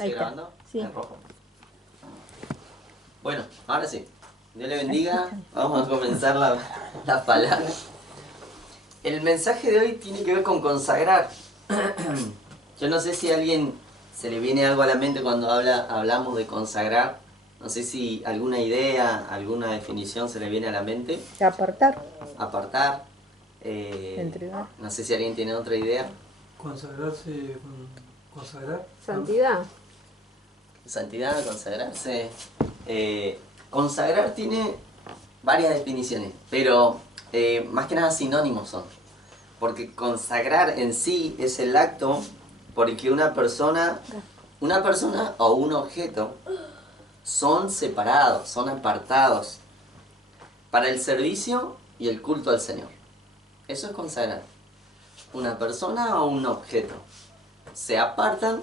¿Sigue grabando? Sí. En rojo. Bueno, ahora sí. Dios le bendiga. Vamos a comenzar la palabra. El mensaje de hoy tiene que ver con consagrar. Yo no sé si a alguien se le viene algo a la mente cuando hablamos de consagrar. No sé si alguna idea, alguna definición se le viene a la mente. Apartar. Apartar. Entregar. No sé si alguien tiene otra idea. Consagrarse, consagrar. Santidad. Santidad, consagrarse. Consagrar tiene varias definiciones, pero más que nada sinónimos son. Porque consagrar en sí es el acto por el que una persona o un objeto son separados, son apartados para el servicio y el culto al Señor. Eso es consagrar. Una persona o un objeto se apartan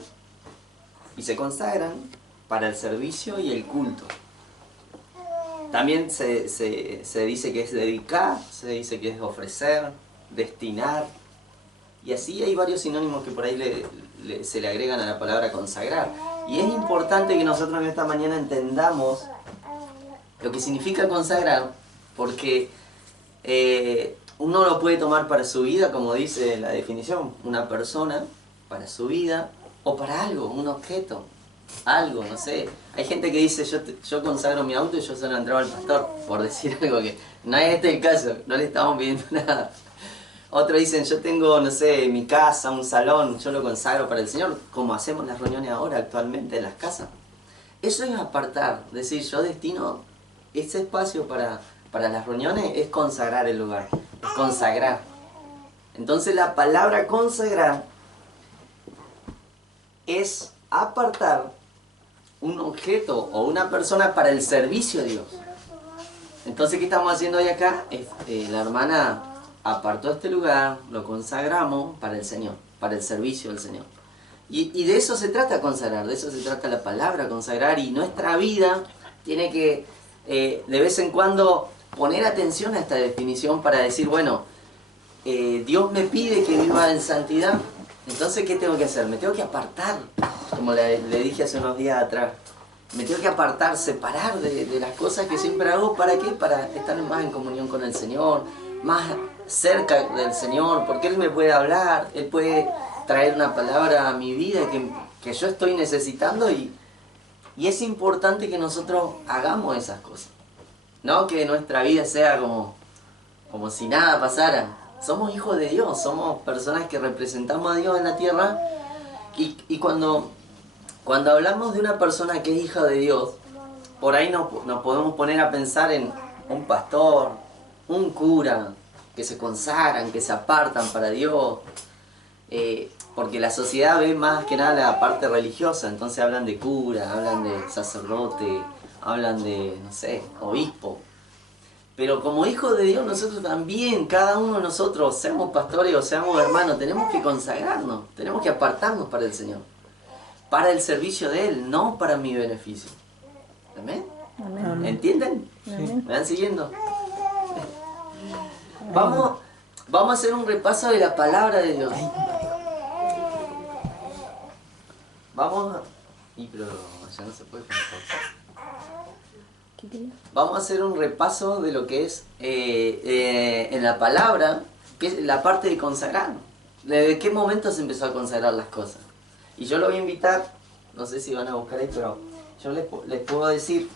y se consagran para el servicio y el culto. También se dice que es dedicar, se dice que es ofrecer, destinar. Y así hay varios sinónimos que por ahí se le agregan a la palabra consagrar. Y es importante que nosotros en esta mañana entendamos lo que significa consagrar, porque uno lo puede tomar para su vida, como dice la definición, una persona para su vida, o para algo, un objeto, algo, no sé. Hay gente que dice, yo consagro mi auto y yo se lo entrego al pastor, por decir algo que no es este el caso, no le estamos pidiendo nada. Otros dicen, yo tengo, no sé, mi casa, un salón, yo lo consagro para el Señor, como hacemos las reuniones ahora actualmente en las casas. Eso es apartar, decir, yo destino ese espacio para las reuniones, es consagrar el lugar, es consagrar. Entonces la palabra consagrar es apartar un objeto o una persona para el servicio a Dios. Entonces, ¿qué estamos haciendo hoy acá? La hermana apartó este lugar, lo consagramos para el Señor, para el servicio del Señor. Y de eso se trata consagrar, de eso se trata la palabra consagrar, y nuestra vida tiene que de vez en cuando poner atención a esta definición para decir, bueno, Dios me pide que viva en santidad, entonces ¿qué tengo que hacer? Me tengo que apartar, como le dije hace unos días atrás. Me tengo que apartar, separar de las cosas que siempre hago. ¿Para qué? Para estar más en comunión con el Señor, más cerca del Señor, porque Él me puede hablar, Él puede traer una palabra a mi vida que yo estoy necesitando, y es importante que nosotros hagamos esas cosas. No que nuestra vida sea como si nada pasara. Somos hijos de Dios, somos personas que representamos a Dios en la tierra, y cuando hablamos de una persona que es hija de Dios, por ahí nos podemos poner a pensar en un pastor, un cura, que se consagran, que se apartan para Dios, porque la sociedad ve más que nada la parte religiosa, entonces hablan de cura, hablan de sacerdote, hablan de, no sé, obispo. Pero como hijos de Dios, nosotros también, cada uno de nosotros, seamos pastores o seamos hermanos, tenemos que consagrarnos, tenemos que apartarnos para el Señor, para el servicio de Él, no para mi beneficio. ¿Amén? Amén. ¿Entienden? Sí. ¿Me van siguiendo? Vamos a hacer un repaso de la palabra de Dios. Pero ya no se puede poner pausa. Vamos a hacer un repaso de lo que es en la palabra, que es la parte de consagrar. ¿Desde qué momento se empezó a consagrar las cosas? Y yo lo voy a invitar, no sé si van a buscar ahí, pero yo les puedo decir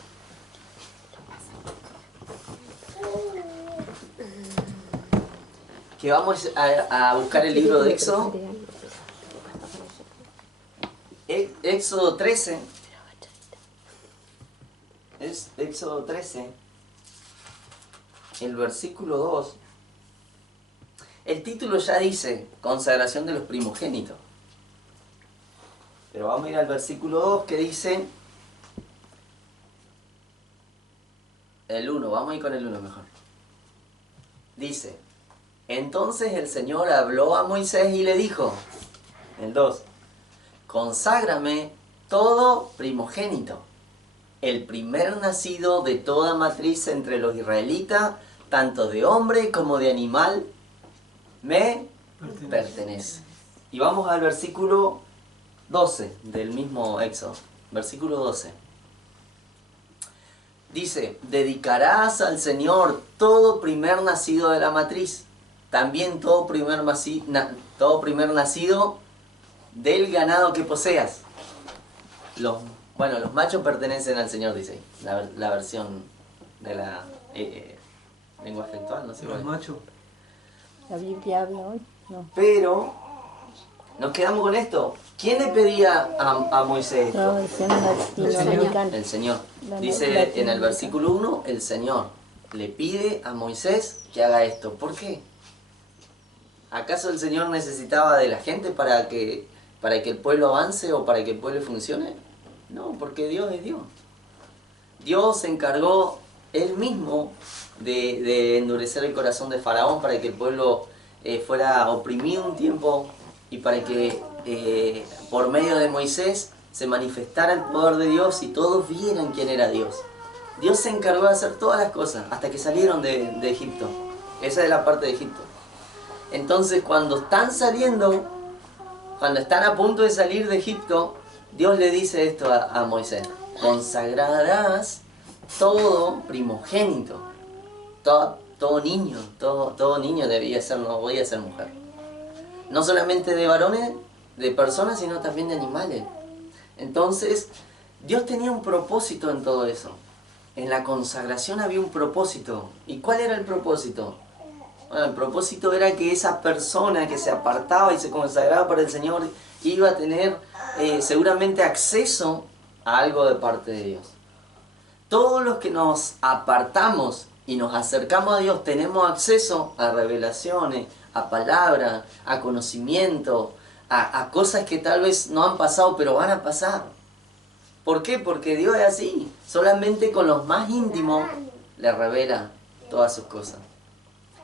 que vamos a buscar el libro de Éxodo. Éxodo 13. Es Éxodo 13, el versículo 2. El título ya dice, consagración de los primogénitos. Pero vamos a ir al versículo 2 que dice, el 1, vamos a ir con el 1 mejor. Dice, entonces el Señor habló a Moisés y le dijo, el 2, conságrame todo primogénito, el primer nacido de toda matriz entre los israelitas, tanto de hombre como de animal, me pertenece. Y vamos al versículo 12 del mismo Éxodo, versículo 12. Dice, dedicarás al Señor todo primer nacido de la matriz, también todo primer nacido del ganado que poseas. Los machos pertenecen al Señor, dice la versión de la lenguaje actual, no sé Los cuál. machos. La Biblia habla hoy. No. Pero nos quedamos con esto. ¿Quién le pedía a Moisés No, esto? versión latinoamericana. El Señor. La Dice en el latinoamericana. versículo 1, el Señor le pide a Moisés que haga esto. ¿Por qué? ¿Acaso el Señor necesitaba de la gente para que el pueblo avance o para que el pueblo funcione? No, porque Dios es Dios. Dios se encargó Él mismo de endurecer el corazón de Faraón para que el pueblo fuera oprimido un tiempo y para que por medio de Moisés se manifestara el poder de Dios y todos vieran quién era Dios. Dios se encargó de hacer todas las cosas hasta que salieron de Egipto. Esa es la parte de Egipto. Entonces cuando están saliendo, cuando están a punto de salir de Egipto, Dios le dice esto a Moisés: consagrarás todo primogénito, todo niño debía ser, no podía ser mujer. No solamente de varones, de personas, sino también de animales. Entonces, Dios tenía un propósito en todo eso. En la consagración había un propósito. ¿Y cuál era el propósito? Bueno, el propósito era que esa persona que se apartaba y se consagraba para el Señor iba a tener seguramente acceso a algo de parte de Dios. Todos los que nos apartamos y nos acercamos a Dios tenemos acceso a revelaciones, a palabras, a conocimiento, a cosas que tal vez no han pasado pero van a pasar. ¿Por qué? Porque Dios es así. Solamente con los más íntimos le revela todas sus cosas.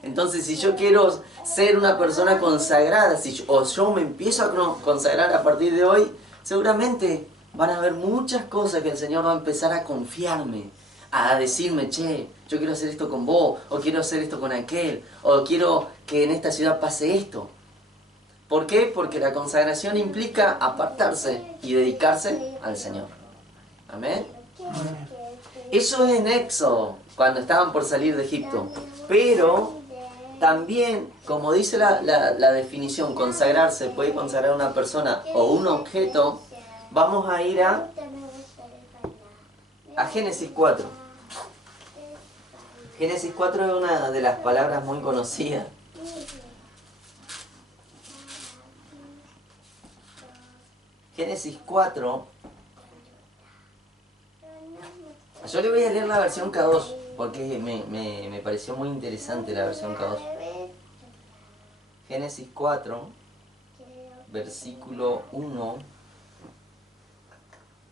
Entonces, si yo quiero ser una persona consagrada, o yo me empiezo a consagrar a partir de hoy, seguramente van a haber muchas cosas que el Señor va a empezar a confiarme, a decirme: che, yo quiero hacer esto con vos, o quiero hacer esto con aquel, o quiero que en esta ciudad pase esto. ¿Por qué? Porque la consagración implica apartarse y dedicarse al Señor. Amén. Eso es en Éxodo, cuando estaban por salir de Egipto. Pero también, como dice la definición, consagrarse, puede consagrar a una persona o un objeto. Vamos a ir a Génesis 4. Génesis 4 es una de las palabras muy conocidas. Génesis 4. Yo le voy a leer la versión K2 porque me pareció muy interesante la versión K2. Génesis 4, versículo 1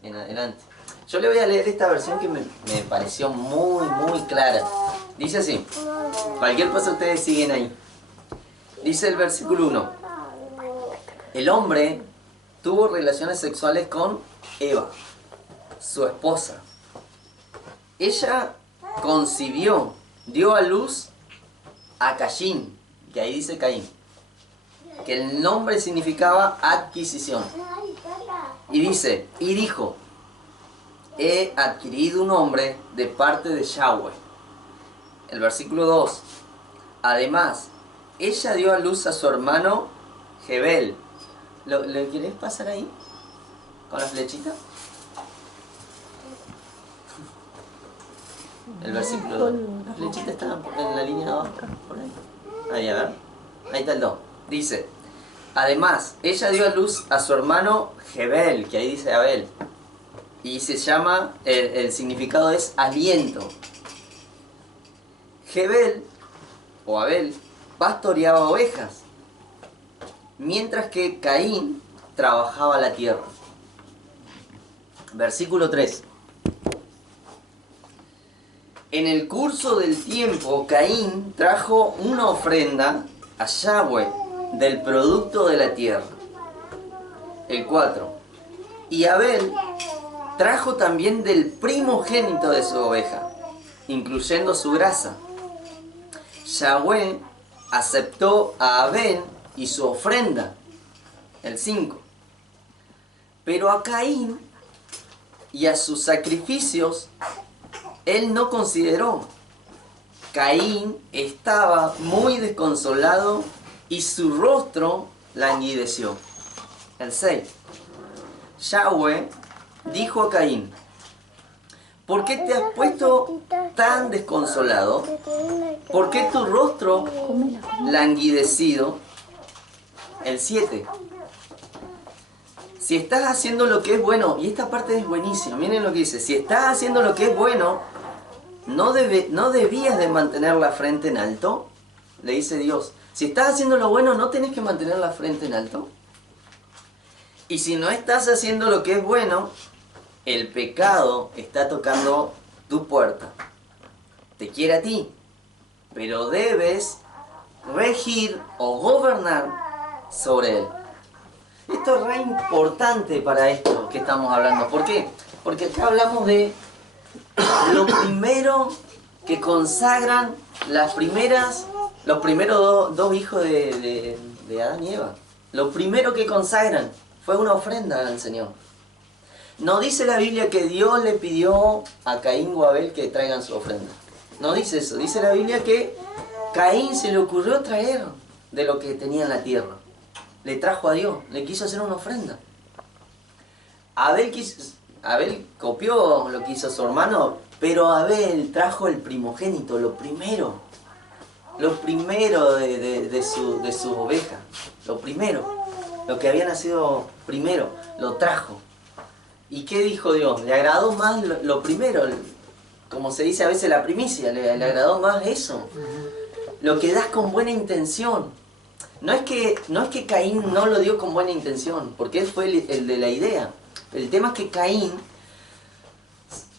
en adelante. Yo le voy a leer esta versión que me pareció muy clara. Dice así. Cualquier cosa ustedes siguen ahí. Dice el versículo 1. El hombre tuvo relaciones sexuales con Eva, su esposa. Ella concibió, dio a luz a Caín, que ahí dice Caín, que el nombre significaba adquisición. Y dice, y dijo: he adquirido un hombre de parte de Yahweh. El versículo 2. Además, ella dio a luz a su hermano Jebel. ¿Lo querés pasar ahí? ¿Con la flechita? El versículo 2. La flechita está en la línea de abajo. Por ahí. Ahí, a ver. Ahí está el 2. Dice: además, ella dio a luz a su hermano Jebel, que ahí dice Abel. Y se llama, el significado es aliento. Jebel, o Abel, pastoreaba ovejas, mientras que Caín trabajaba la tierra. Versículo 3. En el curso del tiempo, Caín trajo una ofrenda a Yahweh del producto de la tierra. El 4. Y Abel trajo también del primogénito de su oveja, incluyendo su grasa. Yahweh aceptó a Abel y su ofrenda. El 5. Pero a Caín y a sus sacrificios, él no consideró. Caín estaba muy desconsolado y su rostro languideció. El 6. Yahweh dijo a Caín: ¿por qué te has puesto tan desconsolado? ¿Por qué tu rostro languidecido? El 7. Si estás haciendo lo que es bueno, y esta parte es buenísima, miren lo que dice: si estás haciendo lo que es bueno, ¿no debías de mantener la frente en alto? Le dice Dios. Si estás haciendo lo bueno, ¿no tenés que mantener la frente en alto? Y si no estás haciendo lo que es bueno, el pecado está tocando tu puerta. Te quiere a ti, pero debes regir o gobernar sobre él. Esto es re importante para esto que estamos hablando. ¿Por qué? Porque acá hablamos de lo primero que consagran los primeros dos hijos de Adán y Eva. Lo primero que consagran fue una ofrenda al Señor. No dice la Biblia que Dios le pidió a Caín o a Abel que traigan su ofrenda. No dice eso. Dice la Biblia que Caín se le ocurrió traer de lo que tenía en la tierra. Le trajo a Dios, le quiso hacer una ofrenda. Abel copió lo que hizo su hermano, pero Abel trajo el primogénito, lo primero de su oveja, lo que había nacido primero, lo trajo. ¿Y qué dijo Dios? Le agradó más lo primero, como se dice a veces la primicia, le agradó más eso, lo que das con buena intención. No es que Caín no lo dio con buena intención, porque él fue el de la idea. El tema es que Caín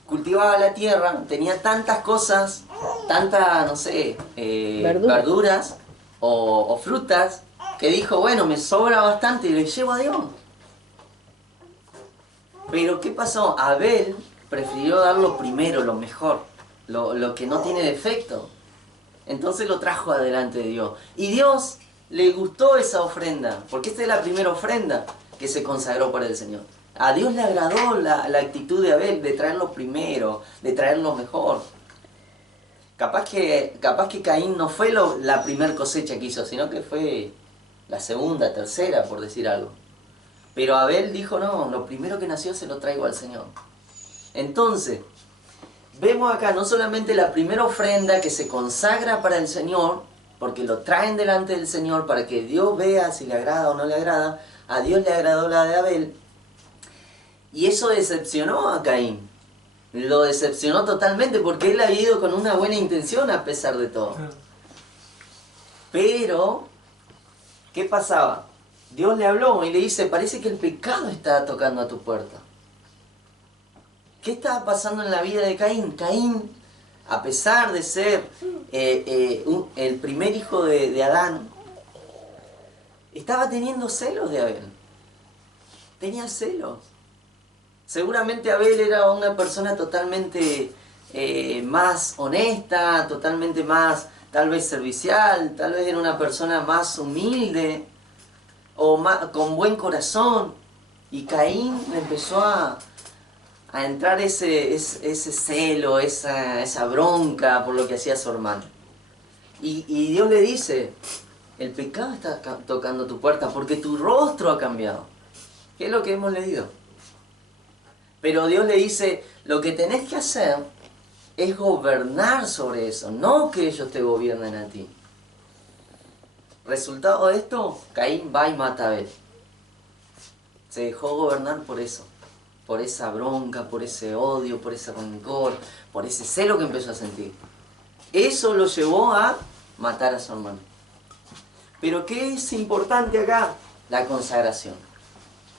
cultivaba la tierra, tenía tantas cosas, tantas, no sé, verduras o frutas, que dijo, bueno, me sobra bastante y le llevo a Dios. Pero ¿qué pasó? Abel prefirió dar lo primero, lo mejor, lo que no tiene defecto. Entonces lo trajo adelante de Dios. Y Dios le gustó esa ofrenda, porque esta es la primera ofrenda que se consagró para el Señor. A Dios le agradó la actitud de Abel, de traer lo primero, de traer lo mejor. Capaz que Caín no fue la primer cosecha que hizo, sino que fue la segunda, tercera, por decir algo. Pero Abel dijo, no, lo primero que nació se lo traigo al Señor. Entonces, vemos acá no solamente la primera ofrenda que se consagra para el Señor, porque lo traen delante del Señor para que Dios vea si le agrada o no le agrada. A Dios le agradó la de Abel. Y eso decepcionó a Caín. Lo decepcionó totalmente porque él había ido con una buena intención a pesar de todo. Pero, ¿qué pasaba? Dios le habló y le dice, parece que el pecado está tocando a tu puerta. ¿Qué estaba pasando en la vida de Caín? Caín, a pesar de ser el primer hijo de Adán, estaba teniendo celos de Abel. Tenía celos. Seguramente Abel era una persona totalmente más honesta, totalmente más, tal vez servicial, tal vez era una persona más humilde, o más, con buen corazón. Y Caín le empezó a entrar ese celo, esa bronca por lo que hacía su hermano. Y Dios le dice, el pecado está tocando tu puerta porque tu rostro ha cambiado. ¿Qué es lo que hemos leído? Pero Dios le dice, lo que tenés que hacer es gobernar sobre eso, no que ellos te gobiernen a ti. Resultado de esto, Caín va y mata a Abel. Se dejó gobernar por eso, por esa bronca, por ese odio, por ese rencor, por ese celo que empezó a sentir. Eso lo llevó a matar a su hermano. Pero ¿qué es importante acá? La consagración.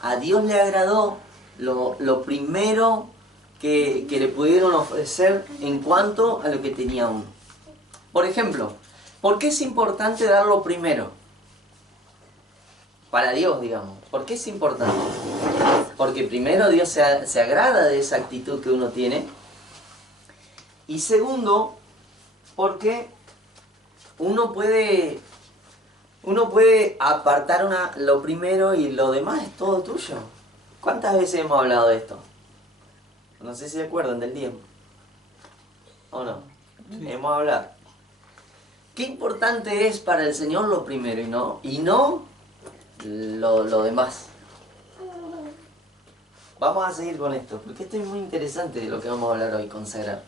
A Dios le agradó lo primero que le pudieron ofrecer en cuanto a lo que tenía uno. Por ejemplo, ¿por qué es importante dar lo primero? Para Dios, digamos. ¿Por qué es importante? Porque primero Dios se agrada de esa actitud que uno tiene. Y segundo, porque uno puede apartar lo primero y lo demás es todo tuyo. ¿Cuántas veces hemos hablado de esto? No sé si se acuerdan del diezmo. ¿O no? Sí. Hemos hablado. Qué importante es para el Señor lo primero y no lo demás. Vamos a seguir con esto, porque esto es muy interesante de lo que vamos a hablar hoy, consagrar.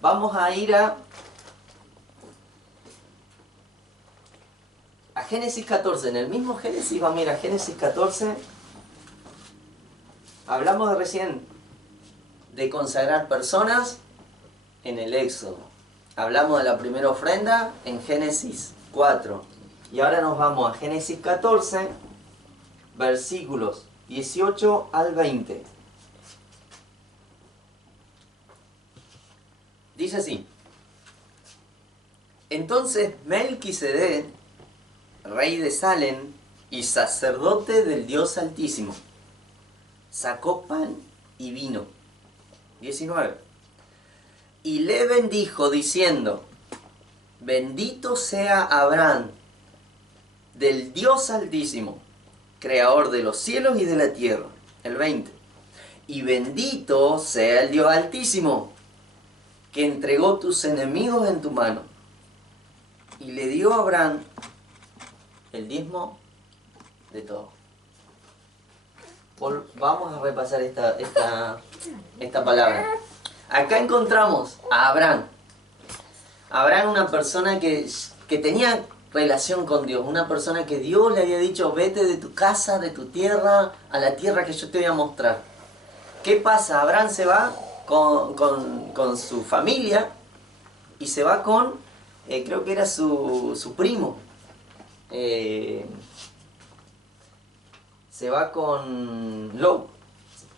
Vamos a ir a Génesis 14. En el mismo Génesis, vamos a ir a Génesis 14. Hablamos de recién de consagrar personas en el Éxodo. Hablamos de la primera ofrenda en Génesis 4. Y ahora nos vamos a Génesis 14, versículos 18 al 20. Dice así: Entonces Melquisedec, rey de Salem y sacerdote del Dios Altísimo, sacó pan y vino. 19. Y le bendijo diciendo: Bendito sea Abraham del Dios Altísimo, creador de los cielos y de la tierra. El 20. Y bendito sea el Dios Altísimo, que entregó tus enemigos en tu mano. Y le dio a Abraham el diezmo de todo. Vamos a repasar esta palabra. Acá encontramos a Abraham. Abraham, una persona que tenía relación con Dios, una persona que Dios le había dicho: vete de tu casa, de tu tierra, a la tierra que yo te voy a mostrar. ¿Qué pasa? Abraham se va con su familia y se va con, creo que era su primo. Se va con Lot.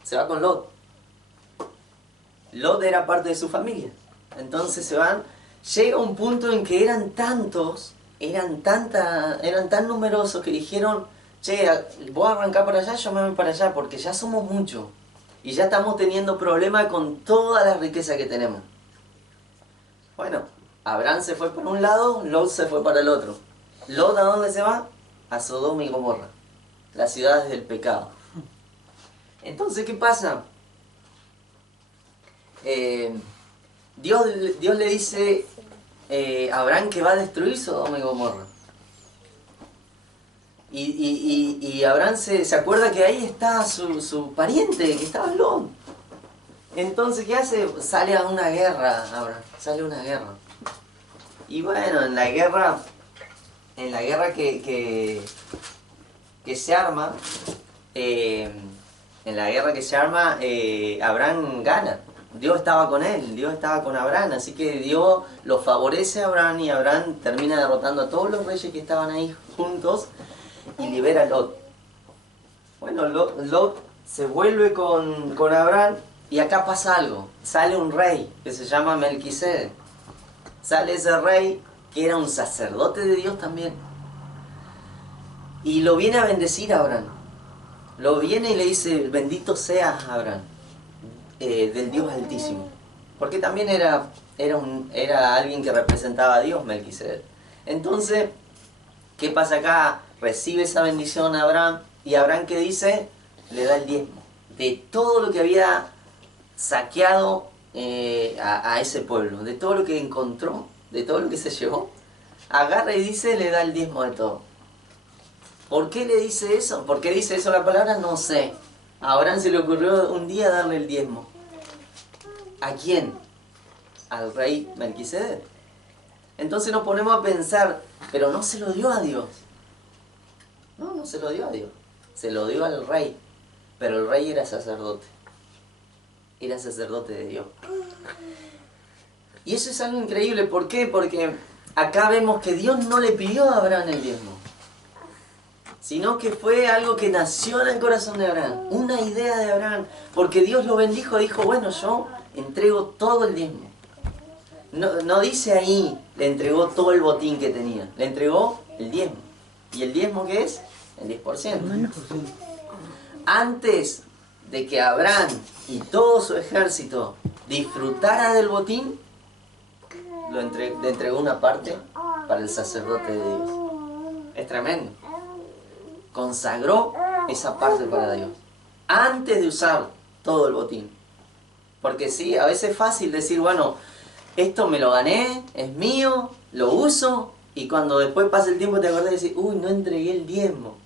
Se va con Lot. Lot era parte de su familia. Entonces se van. Llega un punto en que eran tantos, eran tan numerosos que dijeron: che, voy a arrancar para allá, yo me voy para allá, porque ya somos muchos. Y ya estamos teniendo problemas con toda la riqueza que tenemos. Bueno, Abraham se fue para un lado, Lot se fue para el otro. ¿Lot a dónde se va? A Sodoma y Gomorra, las ciudades del pecado. Entonces, ¿qué pasa? Dios le dice a Abraham que va a destruir Sodoma y Gomorra. Y Abraham se acuerda que ahí está su pariente, que estaba Lot. Entonces, ¿qué hace? Sale a una guerra, Abraham. Sale a una guerra. Y bueno, en la guerra que se arma, Abraham gana. Dios estaba con él, Dios estaba con Abraham, así que Dios lo favorece a Abraham y Abraham termina derrotando a todos los reyes que estaban ahí juntos y libera a Lot. Bueno, Lot se vuelve con Abraham y acá pasa algo. Sale un rey que se llama Melquisedec. Sale ese rey que era un sacerdote de Dios también. Y lo viene a bendecir a Abraham. Lo viene y le dice: bendito seas, Abraham, del Dios Altísimo. Porque también era alguien que representaba a Dios, Melquisedec. Entonces, ¿qué pasa acá? Recibe esa bendición a Abraham. ¿Y Abraham qué dice? Le da el diezmo de todo lo que había saqueado a ese pueblo, de todo lo que encontró, de todo lo que se llevó. Agarra y dice: le da el diezmo de todo. ¿Por qué le dice eso? ¿Por qué dice eso la palabra? No sé. A Abraham se le ocurrió un día darle el diezmo. ¿A quién? Al rey Melquisedec. Entonces nos ponemos a pensar: pero no se lo dio a Dios. No se lo dio a Dios. Se lo dio al rey. Pero el rey era sacerdote. Era sacerdote de Dios. Y eso es algo increíble. ¿Por qué? Porque acá vemos que Dios no le pidió a Abraham el diezmo, sino que fue algo que nació en el corazón de Abraham, una idea de Abraham, porque Dios lo bendijo, dijo: bueno, yo entrego todo el diezmo. No dice ahí, le entregó todo el botín que tenía, le entregó el diezmo. ¿Y el diezmo qué es? El 10%. Antes de que Abraham y todo su ejército disfrutara del botín, le entregó una parte para el sacerdote de Dios. Es tremendo. Consagró esa parte para Dios. antes de usar todo el botín. Porque sí, a veces es fácil decir, bueno, esto me lo gané, es mío, lo uso, y cuando después pasa el tiempo te acordás y decís, uy, no entregué el diezmo.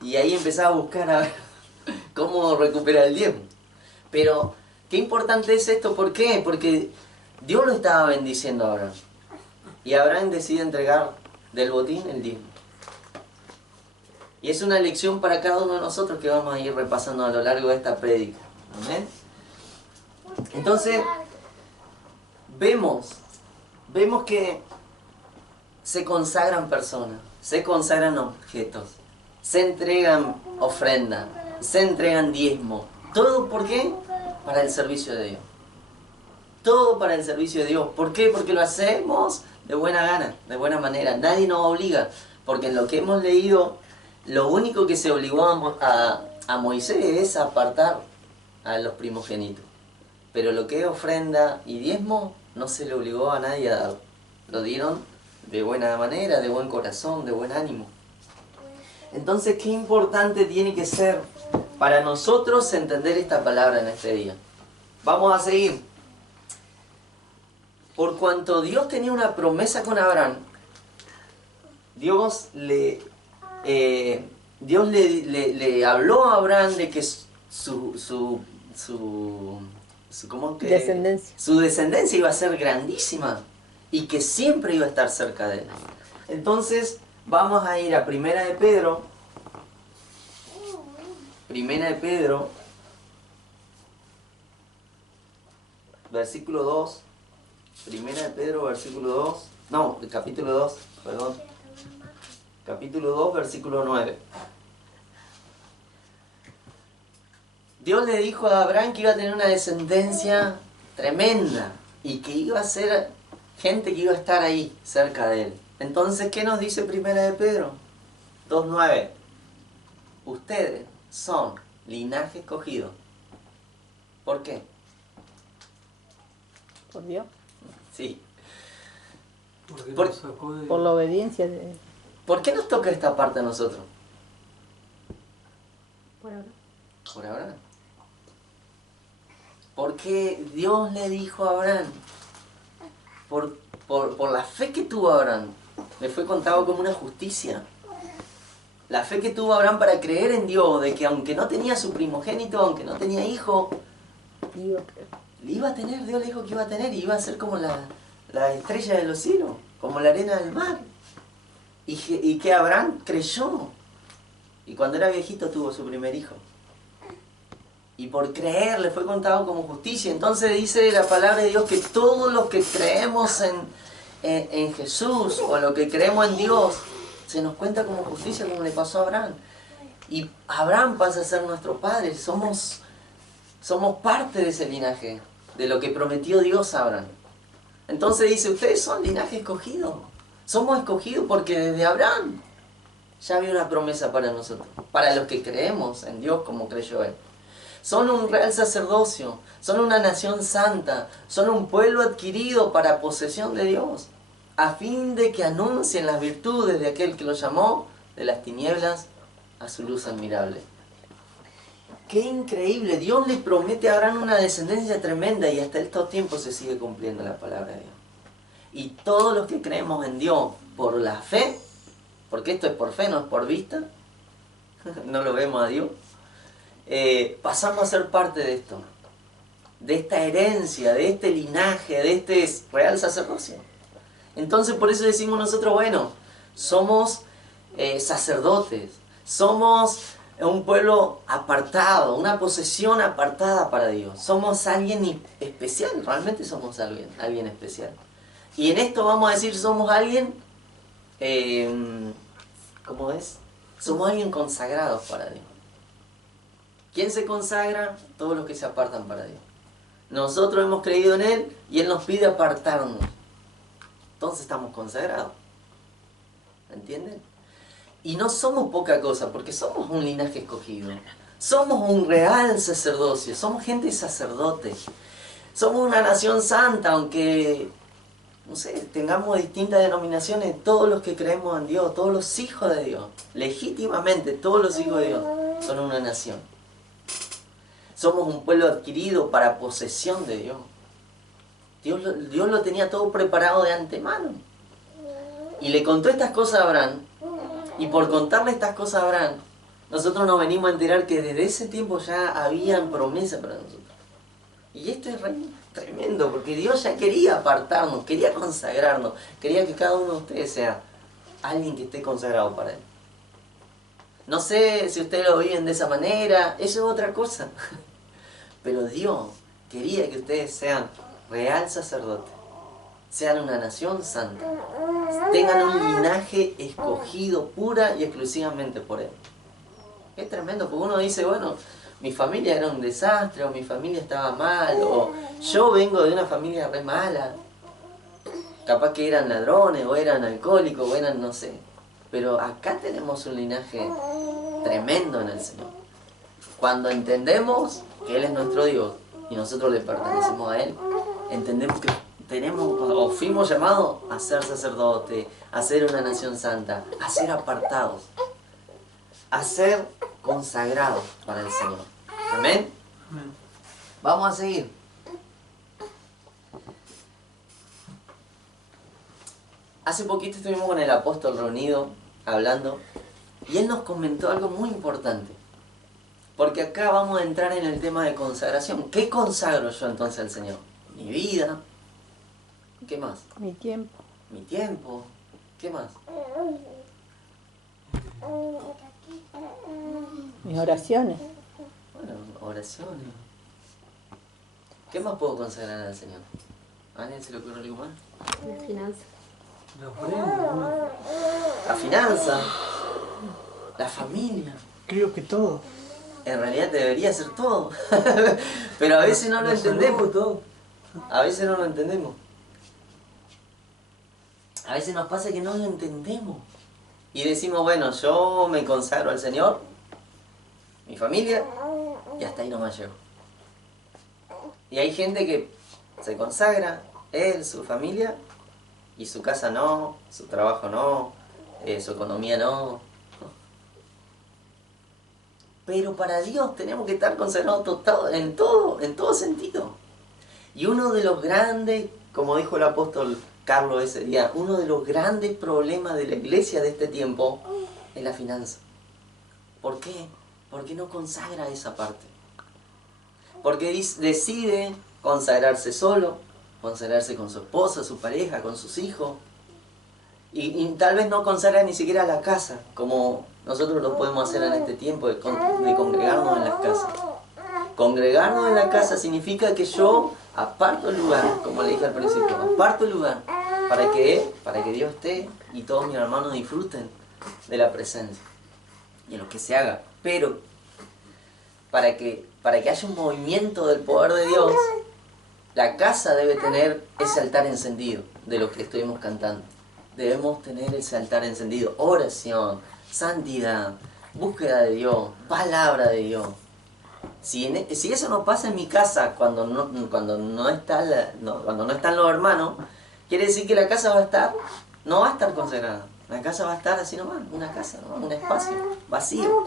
Y ahí empezás a buscar a ver cómo recuperar el diezmo. Pero, qué importante es esto, ¿por qué? Porque Dios lo estaba bendiciendo a Abraham. Y Abraham decide entregar del botín el diezmo. Y es una lección para cada uno de nosotros que vamos a ir repasando a lo largo de esta prédica. ¿Amén? Entonces, vemos que se consagran personas, se consagran objetos, se entregan ofrendas, se entregan diezmo. ¿Todo por qué? Para el servicio de Dios. Todo para el servicio de Dios. ¿Por qué? Porque lo hacemos de buena gana, de buena manera. Nadie nos obliga, porque en lo que hemos leído, lo único que se obligó a Moisés es apartar a los primogénitos. Pero lo que es ofrenda y diezmo, no se le obligó a nadie a dar. Lo dieron de buena manera, de buen corazón, de buen ánimo. Entonces, qué importante tiene que ser para nosotros entender esta palabra en este día. Vamos a seguir. Por cuanto Dios tenía una promesa con Abraham, Dios le habló a Abraham de que su descendencia iba a ser grandísima y que siempre iba a estar cerca de él. Entonces vamos a ir a Primera de Pedro, versículo 2. Primera de Pedro, versículo 2. No, capítulo 2, perdón. Capítulo 2, versículo 9. Dios le dijo a Abraham que iba a tener una descendencia tremenda y que iba a ser gente que iba a estar ahí, cerca de él. Entonces, ¿qué nos dice Primera de Pedro? 2:9. Ustedes son linaje escogido. ¿Por qué? Por Dios. Sí. Por la obediencia de... ¿Por qué nos toca esta parte a nosotros? Por ahora. Por Abraham. Porque Dios le dijo a Abraham, por la fe que tuvo Abraham, le fue contado como una justicia. La fe que tuvo Abraham para creer en Dios, de que aunque no tenía su primogénito, aunque no tenía hijo, le iba a tener, Dios le dijo que iba a tener, y iba a ser como la estrella de los cielos, como la arena del mar. Y que Abraham creyó. Y cuando era viejito tuvo su primer hijo. Y por creer le fue contado como justicia. Entonces dice la palabra de Dios que todos los que creemos en Jesús, o lo que creemos en Dios, se nos cuenta como justicia, como le pasó a Abraham. Y Abraham pasa a ser nuestro padre. Somos parte de ese linaje, de lo que prometió Dios a Abraham. Entonces dice, ustedes son linaje escogido. Somos escogidos porque desde Abraham ya había una promesa para nosotros, para los que creemos en Dios como creyó él. Son un real sacerdocio, son una nación santa, son un pueblo adquirido para posesión de Dios, a fin de que anuncien las virtudes de aquel que los llamó de las tinieblas a su luz admirable. ¡Qué increíble! Dios le promete a Abraham una descendencia tremenda y hasta estos tiempos se sigue cumpliendo la palabra de Dios. Y todos los que creemos en Dios por la fe, porque esto es por fe, no es por vista, no lo vemos a Dios, pasamos a ser parte de esto, de esta herencia, de este linaje, de este real sacerdocio. Entonces por eso decimos nosotros, bueno, somos sacerdotes, somos un pueblo apartado, una posesión apartada para Dios. Somos alguien especial, realmente somos alguien especial. Y en esto vamos a decir, somos alguien, ¿cómo es? Somos alguien consagrados para Dios. ¿Quién se consagra? Todos los que se apartan para Dios. Nosotros hemos creído en Él y Él nos pide apartarnos. Entonces estamos consagrados. ¿Entienden? Y no somos poca cosa, porque somos un linaje escogido. Somos un real sacerdocio, somos gente sacerdote. Somos una nación santa, aunque no sé, tengamos distintas denominaciones, todos los que creemos en Dios, todos los hijos de Dios, legítimamente todos los hijos de Dios son una nación. Somos un pueblo adquirido para posesión de Dios. Dios lo tenía todo preparado de antemano. Y le contó estas cosas a Abraham, y por contarle estas cosas a Abraham, nosotros nos venimos a enterar que desde ese tiempo ya habían promesas para nosotros. Y esto es tremendo, porque Dios ya quería apartarnos, quería consagrarnos, quería que cada uno de ustedes sea alguien que esté consagrado para Él. No sé si ustedes lo viven de esa manera, eso es otra cosa. Pero Dios quería que ustedes sean real sacerdote, sean una nación santa, tengan un linaje escogido pura y exclusivamente por Él. Es tremendo, porque uno dice, bueno, mi familia era un desastre, o mi familia estaba mal, o yo vengo de una familia re mala. Capaz que eran ladrones, o eran alcohólicos, o eran no sé. Pero acá tenemos un linaje tremendo en el Señor. Cuando entendemos que Él es nuestro Dios y nosotros le pertenecemos a Él, entendemos que tenemos o fuimos llamados a ser sacerdote, a ser una nación santa, a ser apartados, a ser consagrados para el Señor. ¿Amén? Amén. Vamos a seguir. Hace poquito estuvimos con el apóstol reunido, hablando, y él nos comentó algo muy importante. Porque acá vamos a entrar en el tema de consagración. ¿Qué consagro yo entonces al Señor? Mi vida. ¿Qué más? Mi tiempo. Mi tiempo. ¿Qué más? Mis oraciones. Bueno, oraciones. ¿Qué más puedo consagrar al Señor? ¿A alguien se le ocurre algo más? La finanza. La ofrenda, ¿no? La finanza. La familia. Creo que todo. En realidad debería ser todo. Pero a veces no lo La salud, entendemos. todo. A veces no lo entendemos. A veces nos pasa que no lo entendemos. Y decimos, bueno, yo me consagro al Señor, mi familia, y hasta ahí nomás llego. Y hay gente que se consagra, él, su familia, y su casa no, su trabajo no, su economía no. Pero para Dios tenemos que estar consagrados en todo sentido. Y uno de los grandes, como dijo el apóstol Carlos ese día, uno de los grandes problemas de la iglesia de este tiempo es la finanza. ¿Por qué? Porque no consagra esa parte. Porque decide consagrarse solo, consagrarse con su esposa, su pareja, con sus hijos. Y tal vez no consagra ni siquiera la casa, como nosotros lo podemos hacer en este tiempo de congregarnos en las casas. Congregarnos en la casa significa que yo aparto el lugar, como le dije al principio, aparto el lugar para que Dios esté y todos mis hermanos disfruten de la presencia y en lo que se haga. Pero para que haya un movimiento del poder de Dios, la casa debe tener ese altar encendido de lo que estuvimos cantando. Debemos tener ese altar encendido, oración, santidad, búsqueda de Dios, palabra de Dios. Si eso no pasa en mi casa cuando no están los hermanos, quiere decir que la casa no va a estar consagrada. La casa va a estar así nomás, una casa, ¿no? Un espacio vacío.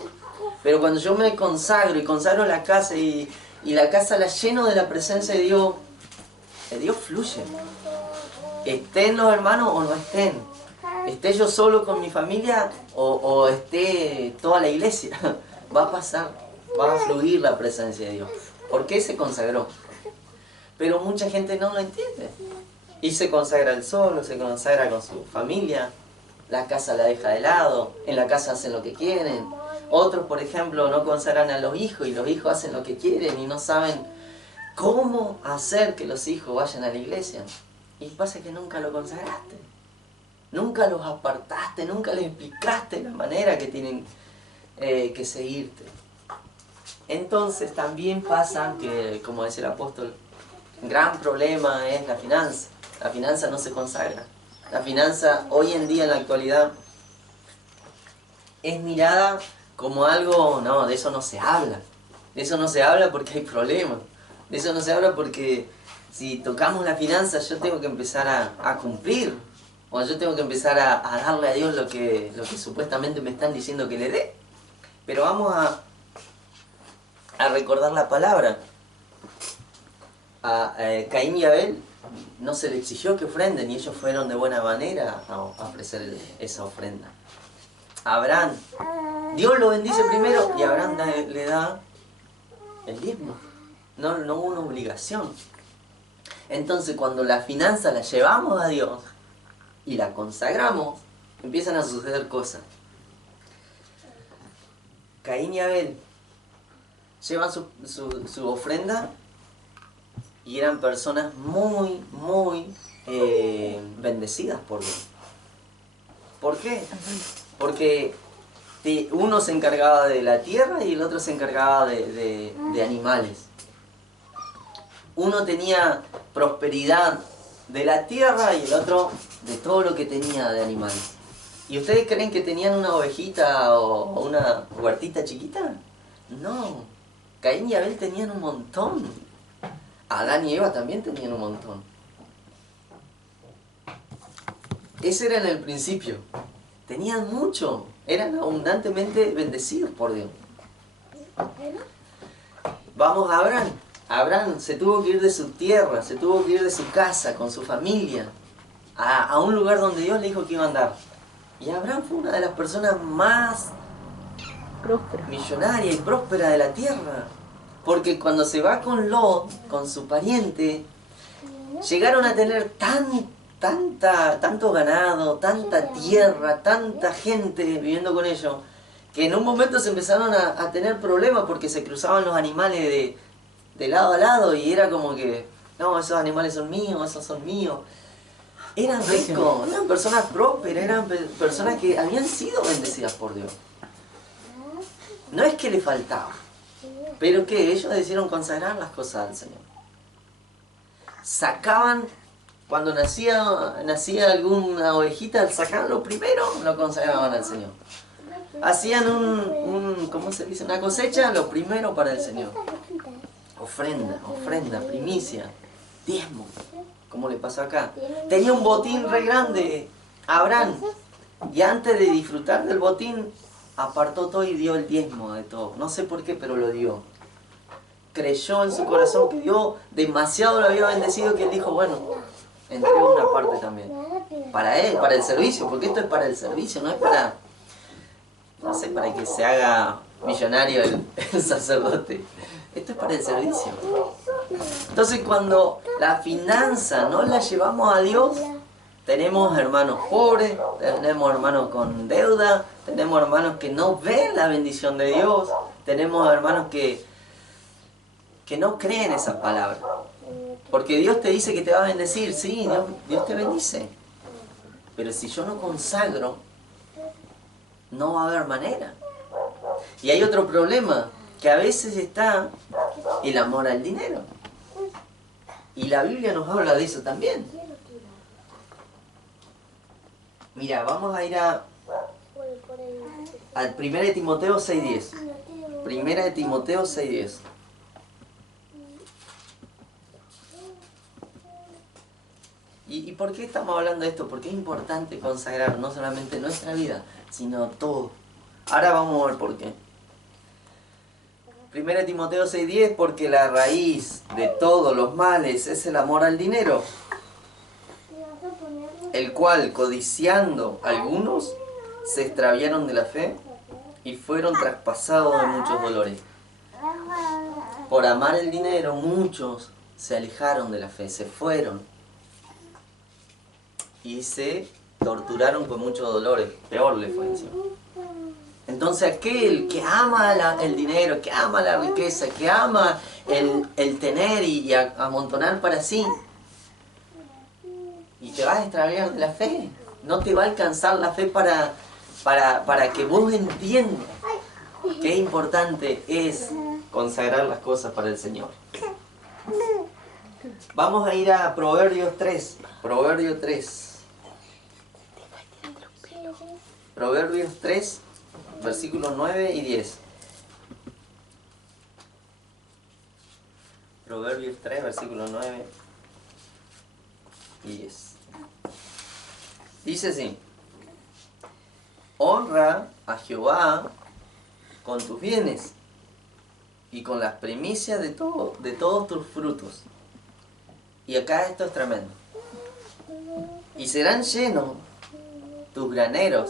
Pero cuando yo me consagro y consagro la casa y la casa la lleno de la presencia de Dios fluye. Estén los hermanos o no estén. Esté yo solo con mi familia o esté toda la iglesia. Va a pasar, va a fluir la presencia de Dios. ¿Por qué se consagró? Pero mucha gente no lo entiende. Y se consagra él solo, se consagra con su familia. La casa la deja de lado. En la casa hacen lo que quieren. Otros, por ejemplo, no consagran a los hijos y los hijos hacen lo que quieren y no saben cómo hacer que los hijos vayan a la iglesia. Y pasa que nunca lo consagraste. Nunca los apartaste, nunca les explicaste la manera que tienen que seguirte. Entonces también pasa que, como dice el apóstol, un gran problema es la finanza. La finanza no se consagra. La finanza hoy en día, en la actualidad, es mirada como algo, no, de eso no se habla. De eso no se habla porque hay problemas. De eso no se habla porque si tocamos la finanza, yo tengo que empezar a cumplir. O yo tengo que empezar a darle a Dios lo que supuestamente me están diciendo que le dé. Pero vamos a recordar la palabra. A Caín y Abel no se le exigió que ofrenden y ellos fueron de buena manera a ofrecer esa ofrenda. A Abraham, Dios lo bendice primero y Abraham le da el diezmo. No hubo una obligación. Entonces cuando la finanza la llevamos a Dios y la consagramos, empiezan a suceder cosas. Caín y Abel llevan su ofrenda y eran personas muy, muy bendecidas por Dios. ¿Por qué? Porque uno se encargaba de la tierra y el otro se encargaba de animales. Uno tenía prosperidad de la tierra y el otro de todo lo que tenía de animales. ¿Y ustedes creen que tenían una ovejita o una huertita chiquita? No. Caín y Abel tenían un montón. Adán y Eva también tenían un montón. Ese era en el principio. Tenían mucho. Eran abundantemente bendecidos por Dios. Vamos a Abraham. Abraham se tuvo que ir de su tierra, se tuvo que ir de su casa, con su familia, a un lugar donde Dios le dijo que iba a andar. Y Abraham fue una de las personas más millonaria y próspera de la tierra. Porque cuando se va con Lot, con su pariente, llegaron a tener tanto ganado, tanta tierra, tanta gente viviendo con ellos, que en un momento se empezaron a tener problemas porque se cruzaban los animales de lado a lado y era como que, no, esos animales son míos, esos son míos. Eran ricos, eran personas prósperas, eran personas que habían sido bendecidas por Dios. No es que le faltaba, pero que ellos decidieron consagrar las cosas al Señor. Sacaban, cuando nacía alguna ovejita, sacaban lo primero, lo consagraban al Señor. Hacían ¿cómo se dice? Una cosecha, lo primero para el Señor. Ofrenda, primicia, diezmo, como le pasó acá. Tenía un botín re grande, Abraham, y antes de disfrutar del botín, apartó todo y dio el diezmo de todo. No sé por qué, pero lo dio. Creyó en su corazón que Dios demasiado lo había bendecido que él dijo, bueno, entrego una parte también. Para él, para el servicio, porque esto es para el servicio, no es para, no sé, para que se haga millonario el sacerdote. Esto es para el servicio. Entonces cuando la finanza no la llevamos a Dios, tenemos hermanos pobres, tenemos hermanos con deuda, tenemos hermanos que no ven la bendición de Dios, tenemos hermanos que no creen esa palabra. Porque Dios te dice que te va a bendecir, sí, Dios te bendice. Pero si yo no consagro, no va a haber manera. Y hay otro problema, que a veces está el amor al dinero. Y la Biblia nos habla de eso también. Mira, vamos a ir al 1 de Timoteo 6:10. 1 de Timoteo 6:10. ¿Y por qué estamos hablando de esto? Porque es importante consagrar no solamente nuestra vida, sino todo. Ahora vamos a ver por qué. 1 Timoteo 6:10, porque la raíz de todos los males es el amor al dinero, el cual, codiciando algunos, se extraviaron de la fe y fueron traspasados de muchos dolores. Por amar el dinero, muchos se alejaron de la fe, se fueron y se torturaron con muchos dolores. Peor le fue encima. Entonces aquel que ama el dinero, que ama la riqueza, que ama el tener y amontonar para sí, y te vas a extraviar de la fe, no te va a alcanzar la fe para que vos entiendas qué importante es consagrar las cosas para el Señor. Vamos a ir a Proverbios 3. Proverbios 3. Proverbios 3, versículos 9 y 10. Proverbios 3, versículos 9 y 10. Dice así: honra a Jehová con tus bienes y con las primicias de todos tus frutos. Y acá esto es tremendo. Y serán llenos tus graneros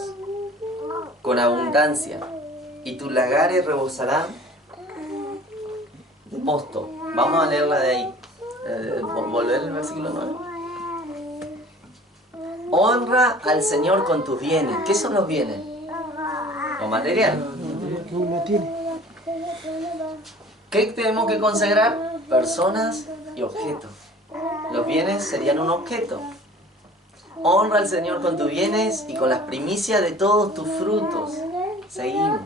con abundancia, y tus lagares rebosarán de mosto. Vamos a leerla de ahí. Volver al versículo 9. Honra al Señor con tus bienes. ¿Qué son los bienes? Lo material. Lo que uno tiene. ¿Qué tenemos que consagrar? Personas y objetos. Los bienes serían un objeto. Honra al Señor con tus bienes y con las primicias de todos tus frutos. Seguimos.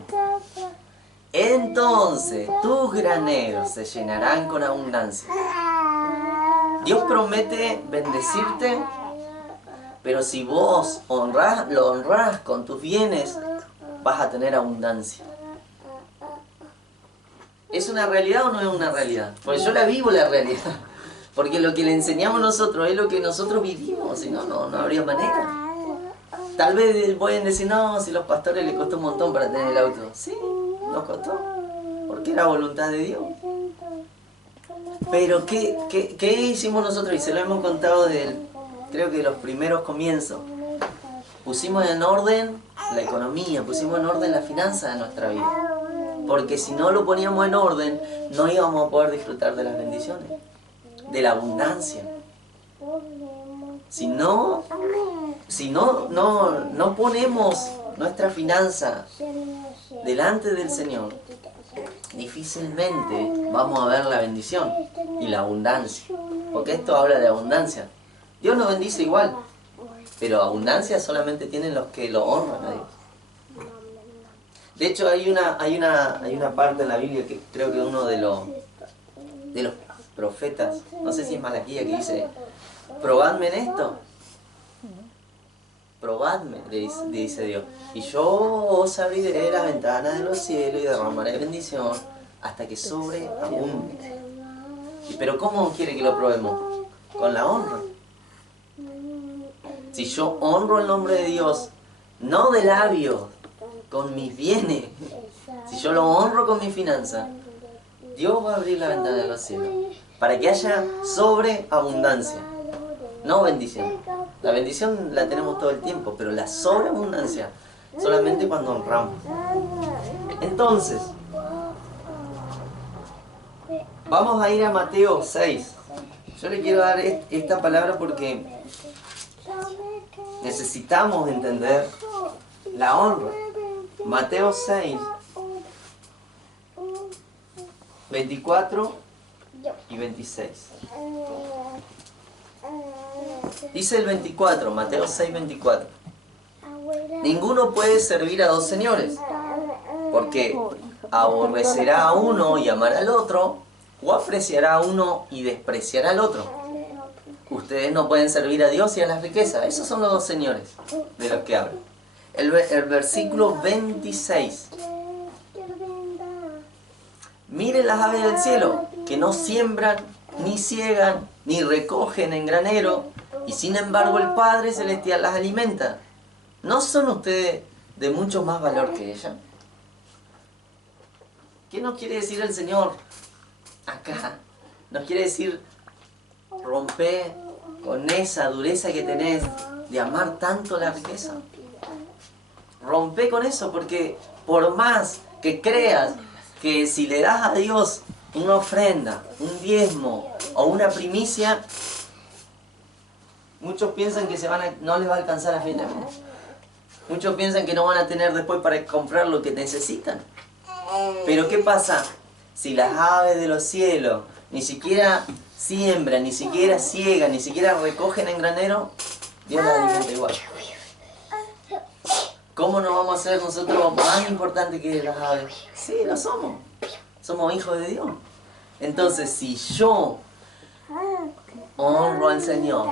Entonces tus graneros se llenarán con abundancia. Dios promete bendecirte, pero si vos lo honrás con tus bienes, vas a tener abundancia. ¿Es una realidad o no es una realidad? Pues yo la vivo la realidad. Porque lo que le enseñamos nosotros es lo que nosotros vivimos, si no, no habría manera. Tal vez pueden decir, no, si a los pastores les costó un montón para tener el auto. Sí, nos costó, porque era voluntad de Dios. Pero ¿qué hicimos nosotros? Y se lo hemos contado creo que de los primeros comienzos. Pusimos en orden la economía, pusimos en orden la finanza de nuestra vida. Porque si no lo poníamos en orden, no íbamos a poder disfrutar de las bendiciones, de la abundancia. Si no ponemos nuestra finanza delante del Señor, difícilmente vamos a ver la bendición y la abundancia. Porque esto habla de abundancia. Dios nos bendice igual, pero abundancia solamente tienen los que lo honran a Dios. De hecho, hay una parte en la Biblia que creo que uno de los profetas, no sé si es Malaquía, que dice: probadme en esto, probadme, dice Dios, y yo os abriré la ventana de los cielos y derramaré bendición hasta que sobreabunde. Pero ¿cómo quiere que lo probemos? Con la honra. Si yo honro el nombre de Dios, no de labios, con mis bienes, si yo lo honro con mi finanza, Dios va a abrir la ventana de los cielos para que haya sobreabundancia, no bendición. La bendición la tenemos todo el tiempo, pero la sobreabundancia solamente cuando honramos. Entonces, vamos a ir a Mateo 6. Yo le quiero dar esta palabra porque necesitamos entender la honra. Mateo 6, 24 y 26. Dice el 24, Mateo 6, 24. Ninguno puede servir a dos señores, porque aborrecerá a uno y amará al otro, o apreciará a uno y despreciará al otro. Ustedes no pueden servir a Dios y a las riquezas. Esos son los dos señores de los que hablo. El versículo 26. Miren las aves del cielo, que no siembran, ni ciegan, ni recogen en granero, y sin embargo el Padre Celestial las alimenta. ¿No son ustedes de mucho más valor que ella? ¿Qué nos quiere decir el Señor acá? Nos quiere decir: rompe con esa dureza que tenés de amar tanto la riqueza. Rompe con eso, porque por más que creas que si le das a Dios una ofrenda, un diezmo o una primicia, muchos piensan que no les va a alcanzar a fin de mes. Muchos piensan que no van a tener después para comprar lo que necesitan. Pero ¿qué pasa? Si las aves de los cielos ni siquiera siembran, ni siquiera ciegan, ni siquiera recogen en granero, Dios las alimenta igual. ¿Cómo no vamos a ser nosotros más importantes que las aves? Sí, lo somos. Somos hijos de Dios. Entonces, si yo honro al Señor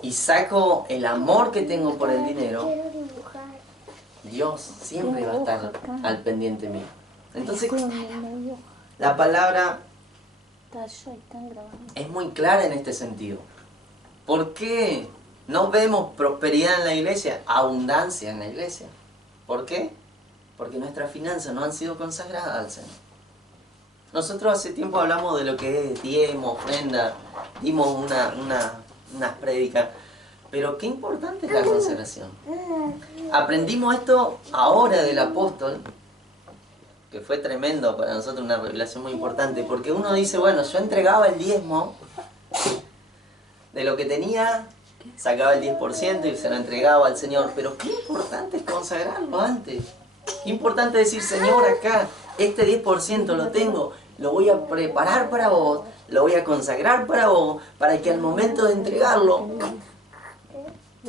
y saco el amor que tengo por el dinero, Dios siempre va a estar al pendiente mío. Entonces, la palabra es muy clara en este sentido. ¿Por qué no vemos prosperidad en la iglesia? Abundancia en la iglesia. ¿Por qué? Porque nuestras finanzas no han sido consagradas al Señor. Nosotros hace tiempo hablamos de lo que es diezmo, ofrenda, dimos unas prédicas, pero qué importante es la consagración. Aprendimos esto ahora del apóstol, que fue tremendo para nosotros, una revelación muy importante, porque uno dice, bueno, yo entregaba el diezmo de lo que tenía, sacaba el 10% y se lo entregaba al Señor, pero qué importante es consagrarlo antes. Qué importante decir, Señor, acá, este 10% lo tengo, lo voy a preparar para vos, lo voy a consagrar para vos, para que al momento de entregarlo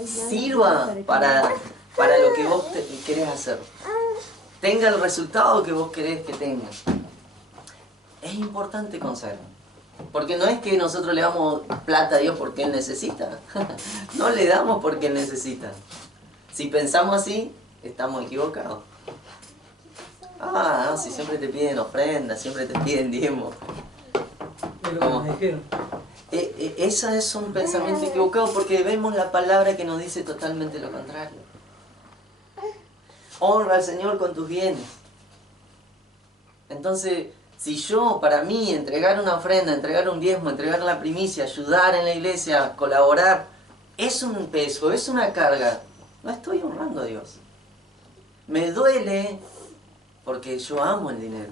sirva para lo que vos querés hacer. Tenga el resultado que vos querés que tenga. Es importante consagrar. Porque no es que nosotros le damos plata a Dios porque Él necesita. No le damos porque Él necesita. Si pensamos así, estamos equivocados. No, si siempre te piden ofrendas, siempre te piden diezmo. Pero me dijeron. Ese es un pensamiento equivocado porque vemos la palabra que nos dice totalmente lo contrario. Honra al Señor con tus bienes. Entonces, si yo, para mí, entregar una ofrenda, entregar un diezmo, entregar la primicia, ayudar en la iglesia, colaborar, es un peso, es una carga, no estoy honrando a Dios. Me duele porque yo amo el dinero.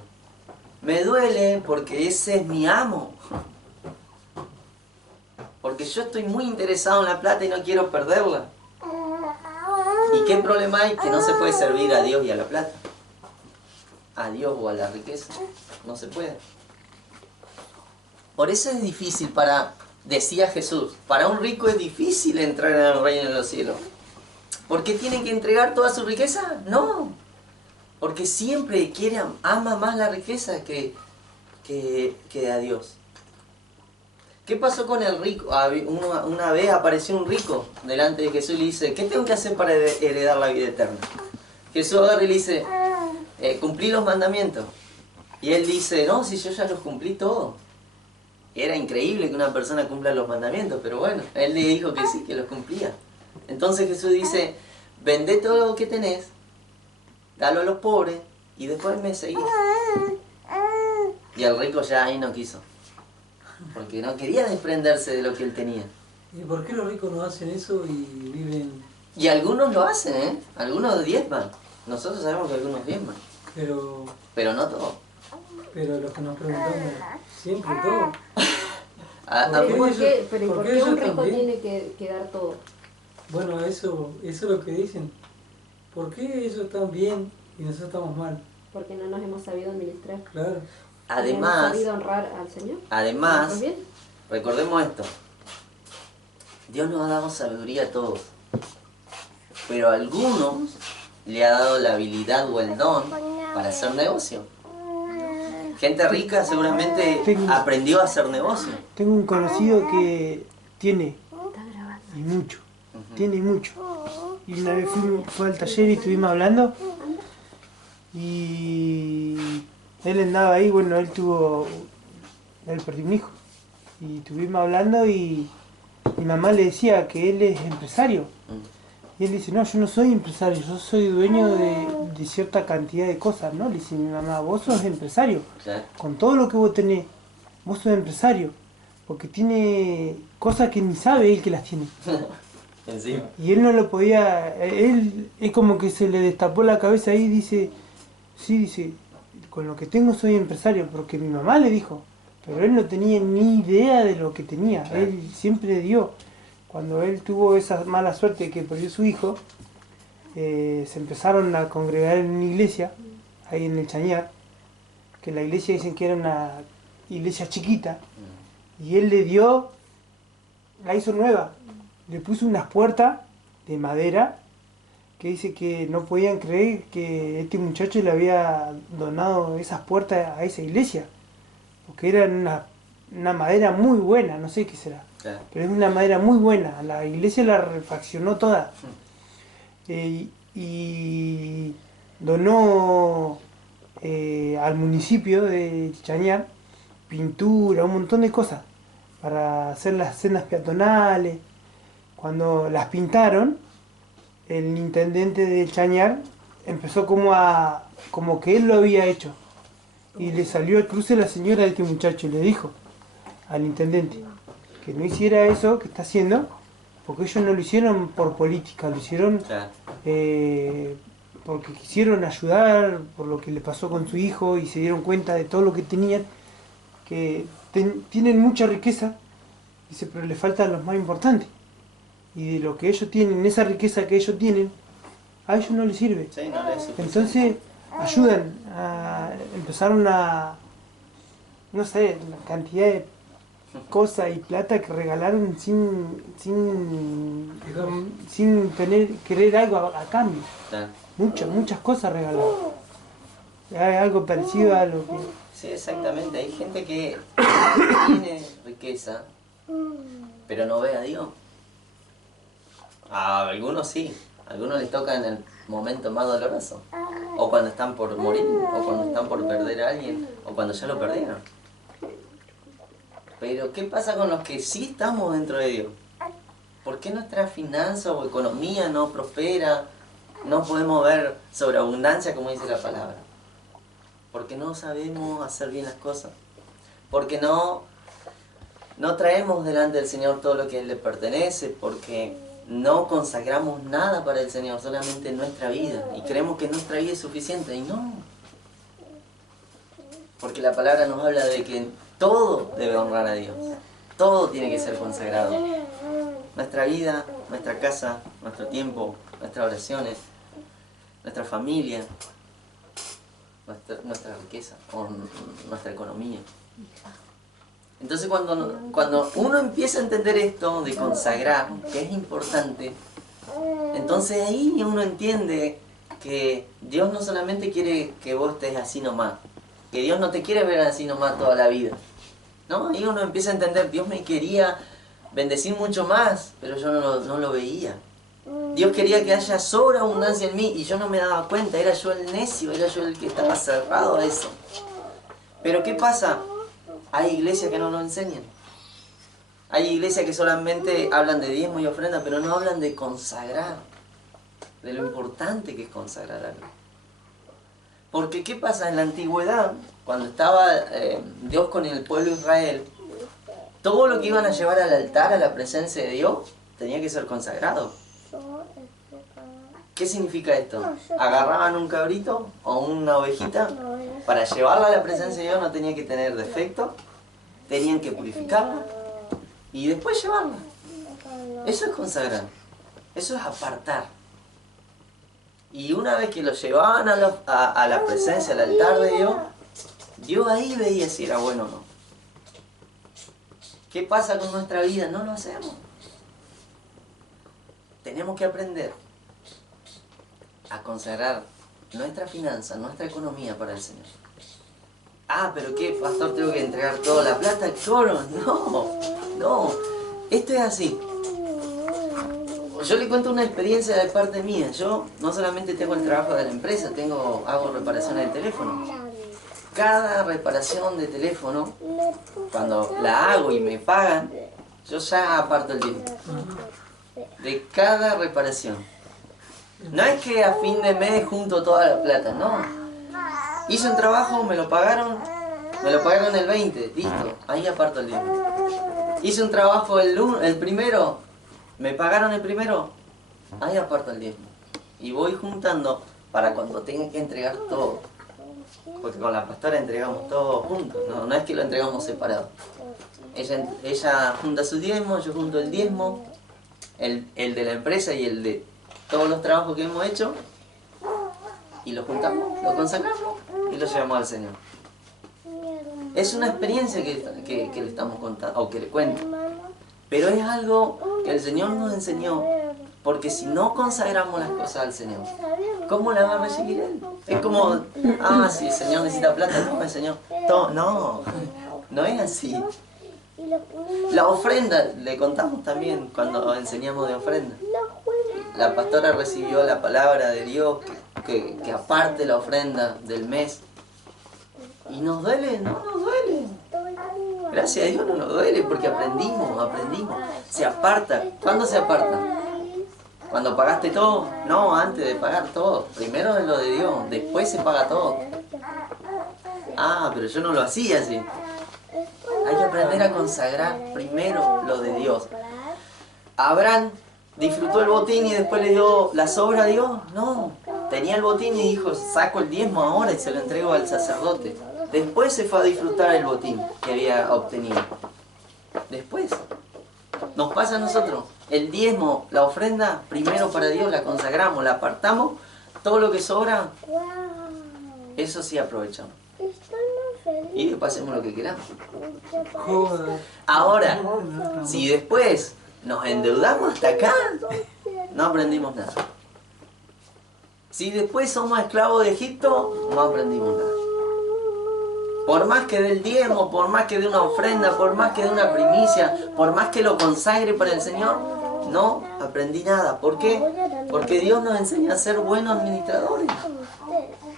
Me duele porque ese es mi amo. Porque yo estoy muy interesado en la plata y no quiero perderla. ¿Y qué problema hay? Que no se puede servir a Dios y a la plata. A Dios o a la riqueza. No se puede. Por eso es difícil decía Jesús, para un rico es difícil entrar en el reino de los cielos. ¿Por qué tiene que entregar toda su riqueza? No. Porque siempre ama más la riqueza que a Dios. ¿Qué pasó con el rico? Una vez apareció un rico delante de Jesús y le dice, ¿qué tengo que hacer para heredar la vida eterna? Jesús agarra y le dice, cumplí los mandamientos. Y él dice, no, si yo ya los cumplí todos. Era increíble que una persona cumpla los mandamientos, pero bueno, él le dijo que sí, que los cumplía. Entonces Jesús dice, vendé todo lo que tenés, dalo a los pobres y después me seguís. Y el rico ya ahí no quiso. Porque no quería desprenderse de lo que él tenía. ¿Y por qué los ricos no hacen eso y viven? Y algunos lo hacen, ¿eh? Algunos diezman. Nosotros sabemos que algunos diezman. Pero no todos. Pero los que nos preguntamos, siempre todo. ¿Por qué un rico también? tiene que dar todo? Bueno, eso es lo que dicen. ¿Por qué ellos están bien y nosotros estamos mal? Porque no nos hemos sabido administrar. Claro. Además, ¿No hemos sabido honrar al Señor? Además, recordemos esto. Dios nos ha dado sabiduría a todos. Pero a algunos le ha dado la habilidad o el don para hacer negocio. Gente rica seguramente aprendió a hacer negocio. Tengo un conocido que tiene, y mucho, tiene mucho. Y una vez fue al taller y estuvimos hablando. Y él andaba ahí, bueno, él perdió un hijo. Y estuvimos hablando y mi mamá le decía que él es empresario. Y él dice, no, yo no soy empresario, yo soy dueño de cierta cantidad de cosas, ¿no? Le dice mi mamá, vos sos empresario. Claro. Con todo lo que vos tenés, vos sos empresario. Porque tiene cosas que ni sabe él que las tiene. Encima. Y él no lo podía, él es como que se le destapó la cabeza ahí y dice, sí, dice, con lo que tengo soy empresario, porque mi mamá le dijo, pero él no tenía ni idea de lo que tenía, Claro. Él siempre dio. Cuando él tuvo esa mala suerte de que perdió su hijo, se empezaron a congregar en una iglesia, ahí en el Chañar, que la iglesia dicen que era una iglesia chiquita, y él le dio, la hizo nueva, le puso unas puertas de madera, que dice que no podían creer que este muchacho le había donado esas puertas a esa iglesia, porque eran una madera muy buena, no sé qué será. Claro. Pero es una madera muy buena, la iglesia la refaccionó toda. Y donó al municipio de Chañar pintura, un montón de cosas para hacer las sendas peatonales. cuando las pintaron, el intendente de Chañar empezó como que él lo había hecho. Y le salió al cruce la señora de este muchacho y le dijo al intendente que no hiciera eso que está haciendo, porque ellos no lo hicieron por política, lo hicieron porque quisieron ayudar por lo que le pasó con su hijo y se dieron cuenta de todo lo que tenían, que tienen mucha riqueza, dice, pero le faltan los más importantes. Y de lo que ellos tienen, esa riqueza que ellos tienen, a ellos no les sirve. Sí, no les sirve. Entonces ayudan, empezaron no sé, la cantidad de cosas y plata que regalaron sin querer algo a cambio. Claro. Muchas cosas regalaron. Hay algo parecido a lo que... Sí, exactamente. Hay gente que tiene riqueza, pero no ve a Dios. A algunos sí. A algunos les toca en el momento más doloroso. O cuando están por morir, o cuando están por perder a alguien, o cuando ya lo perdieron. Pero ¿qué pasa con los que sí estamos dentro de Dios? ¿Por qué nuestra finanza o economía no prospera? No podemos ver sobreabundancia, como dice la palabra. Porque no sabemos hacer bien las cosas. Porque no traemos delante del Señor todo lo que a Él le pertenece. Porque no consagramos nada para el Señor, solamente nuestra vida. Y creemos que nuestra vida es suficiente. Y no. Porque la palabra nos habla de que todo debe honrar a Dios. Todo tiene que ser consagrado. Nuestra vida, nuestra casa, nuestro tiempo, nuestras oraciones, nuestra familia, nuestra riqueza o nuestra economía. Entonces cuando uno empieza a entender esto de consagrar, que es importante, entonces ahí uno entiende que Dios no solamente quiere que vos estés así nomás, que Dios no te quiere ver así nomás toda la vida. ¿No? Ahí uno empieza a entender, Dios me quería bendecir mucho más, pero yo no lo veía. Dios quería que haya sobreabundancia en mí y yo no me daba cuenta, era yo el necio, era yo el que estaba cerrado a eso. Pero ¿qué pasa? Hay iglesias que no nos enseñan. Hay iglesias que solamente hablan de diezmo y ofrenda, pero no hablan de consagrar, de lo importante que es consagrar algo. Porque ¿qué pasa? En la antigüedad, cuando estaba Dios con el pueblo de Israel, todo lo que iban a llevar al altar, a la presencia de Dios, tenía que ser consagrado. ¿Qué significa esto? Agarraban un cabrito o una ovejita, para llevarla a la presencia de Dios no tenía que tener defecto, tenían que purificarla y después llevarla. Eso es consagrar, eso es apartar. Y una vez que lo llevaban a la presencia, al altar de Dios, Dios ahí veía si era bueno o no. ¿Qué pasa con nuestra vida? No lo hacemos. Tenemos que aprender a consagrar nuestra finanza, nuestra economía para el Señor. Ah, pero ¿qué, pastor? ¿Tengo que entregar toda la plata al coro? No. Esto es así. Yo le cuento una experiencia de parte mía. Yo no solamente tengo el trabajo de la empresa, hago reparaciones de teléfono. Cada reparación de teléfono, cuando la hago y me pagan, yo ya aparto el dinero. De cada reparación. No es que a fin de mes junto toda la plata, no. Hice un trabajo, me lo pagaron el 20, listo, ahí aparto el dinero. Hice un trabajo el primero, me pagaron el primero, ahí aparto el diezmo. Y voy juntando para cuando tenga que entregar todo. Porque con la pastora entregamos todo juntos, no es que lo entregamos separado. Ella junta su diezmo, yo junto el diezmo, el de la empresa y el de todos los trabajos que hemos hecho, y lo juntamos, lo consagramos y lo llevamos al Señor. Es una experiencia que le estamos contando, o que le cuento. Pero es algo que el Señor nos enseñó, porque si no consagramos las cosas al Señor, ¿cómo la va a recibir Él? Es como, si el Señor necesita plata, toma el Señor. No es así. La ofrenda, le contamos también cuando enseñamos de ofrenda. La pastora recibió la palabra de Dios que aparte la ofrenda del mes. ¿Y nos duele? No nos duele. Gracias a Dios no nos duele porque aprendimos. Se aparta. ¿Cuándo se aparta? ¿Cuando pagaste todo? No, antes de pagar todo. Primero es lo de Dios, después se paga todo. Ah, pero yo no lo hacía así. Hay que aprender a consagrar primero lo de Dios. Abraham disfrutó el botín y después le dio la sobra a Dios. No, tenía el botín y dijo, saco el diezmo ahora y se lo entrego al sacerdote. Después se fue a disfrutar el botín que había obtenido. Después. Nos pasa a nosotros. El diezmo, la ofrenda, primero para Dios la consagramos, la apartamos. Todo lo que sobra, eso sí aprovechamos. Y después hacemos lo que queramos. Ahora, si después nos endeudamos hasta acá, no aprendimos nada. Si después somos esclavos de Egipto, no aprendimos nada. Por más que dé el diezmo, por más que dé una ofrenda, por más que dé una primicia, por más que lo consagre para el Señor, no aprendí nada. ¿Por qué? Porque Dios nos enseña a ser buenos administradores.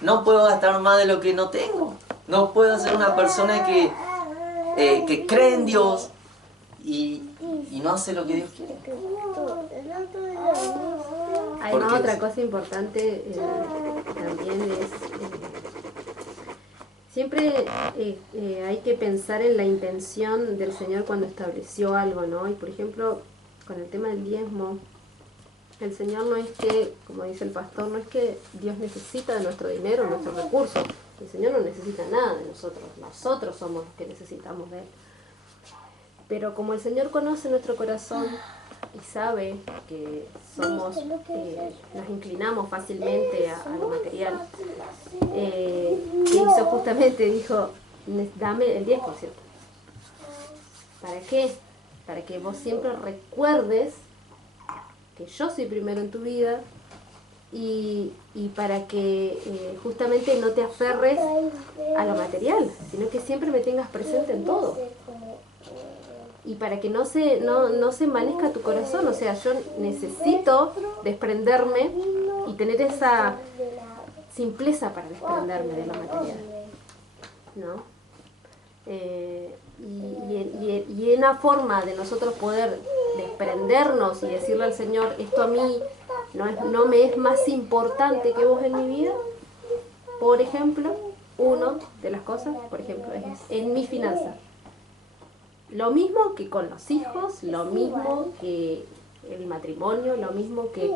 No puedo gastar más de lo que no tengo. No puedo ser una persona que cree en Dios y no hace lo que Dios quiere. Además, otra cosa importante también es... siempre hay que pensar en la intención del Señor cuando estableció algo, ¿no? Y por ejemplo, con el tema del diezmo, el Señor no es que, como dice el pastor, no es que Dios necesita de nuestro dinero, nuestros recursos. El Señor no necesita nada de nosotros. Nosotros somos los que necesitamos de Él. Pero como el Señor conoce nuestro corazón y sabe que somos, nos inclinamos fácilmente a lo material, que hizo justamente, dijo, dame el 10%. ¿Para qué? Para que vos siempre recuerdes que yo soy primero en tu vida y para que justamente no te aferres a lo material, sino que siempre me tengas presente en todo. Y para que no se envanezca tu corazón, o sea, yo necesito desprenderme y tener esa simpleza para desprenderme de lo material, ¿no? Y una forma de nosotros poder desprendernos y decirle al Señor, esto a mí no me es más importante que vos en mi vida. Por ejemplo, una de las cosas, por ejemplo, es en mi finanza. Lo mismo que con los hijos, lo mismo que el matrimonio, lo mismo que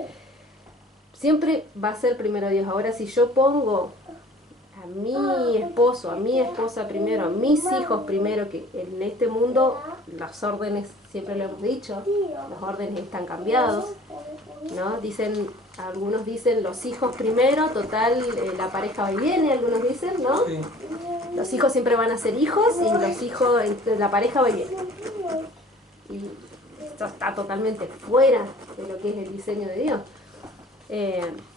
siempre va a ser primero Dios. Ahora, si yo pongo a mi esposo, a mi esposa primero, a mis hijos primero, que en este mundo las órdenes, siempre lo hemos dicho, los órdenes están cambiados, ¿no? Algunos dicen los hijos primero, total, la pareja va y viene, algunos dicen, ¿no? Sí. Los hijos siempre van a ser hijos y los hijos, la pareja va y viene. Y esto está totalmente fuera de lo que es el diseño de Dios.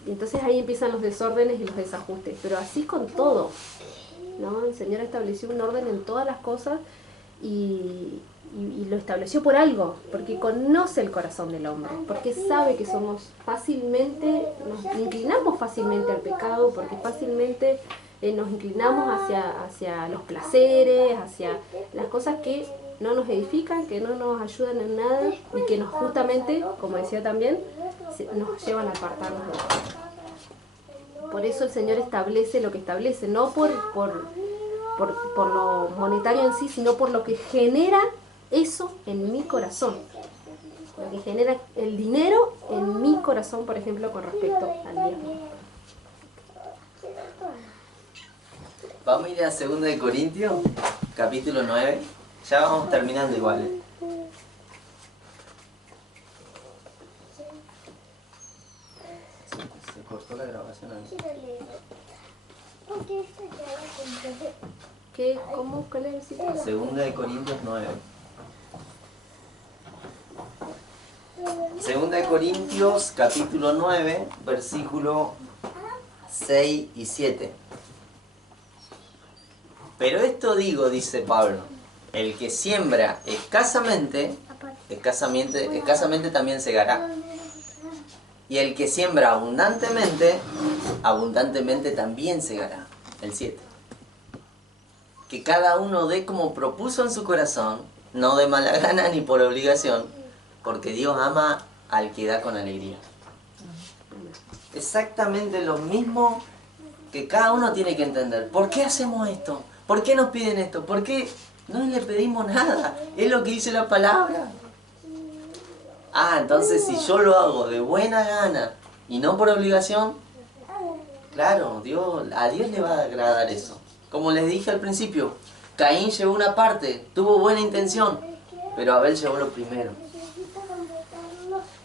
Y entonces ahí empiezan los desórdenes y los desajustes, pero así con todo, ¿no? El Señor estableció un orden en todas las cosas y lo estableció por algo, porque conoce el corazón del hombre, porque sabe que nos inclinamos fácilmente al pecado, porque fácilmente nos inclinamos hacia los placeres, hacia las cosas que no nos edifican, que no nos ayudan en nada y que nos justamente, como decía también, nos llevan a apartarnos de Dios. Por eso el Señor establece lo que establece, no por lo monetario en sí, sino por lo que genera eso en mi corazón. Lo que genera el dinero en mi corazón, por ejemplo, con respecto al diezmo. Vamos a ir a 2 de Corintios, capítulo 9. Ya vamos terminando igual, ¿eh? Se cortó la grabación ahí. ¿Cómo? ¿Cuál es el sitio? 2 de Corintios 9. 2 de Corintios, capítulo 9, versículo 6 y 7. Pero esto digo, dice Pablo, el que siembra escasamente también segará. Y el que siembra abundantemente también segará. El 7. que cada uno dé como propuso en su corazón, no de mala gana ni por obligación, porque Dios ama al que da con alegría. Exactamente lo mismo que cada uno tiene que entender. ¿Por qué hacemos esto? ¿Por qué nos piden esto? ¿Por qué no le pedimos nada? Es lo que dice la palabra. Ah, entonces si yo lo hago de buena gana y no por obligación, claro, a Dios le va a agradar eso. Como les dije al principio, Caín llevó una parte, tuvo buena intención, pero Abel llevó lo primero.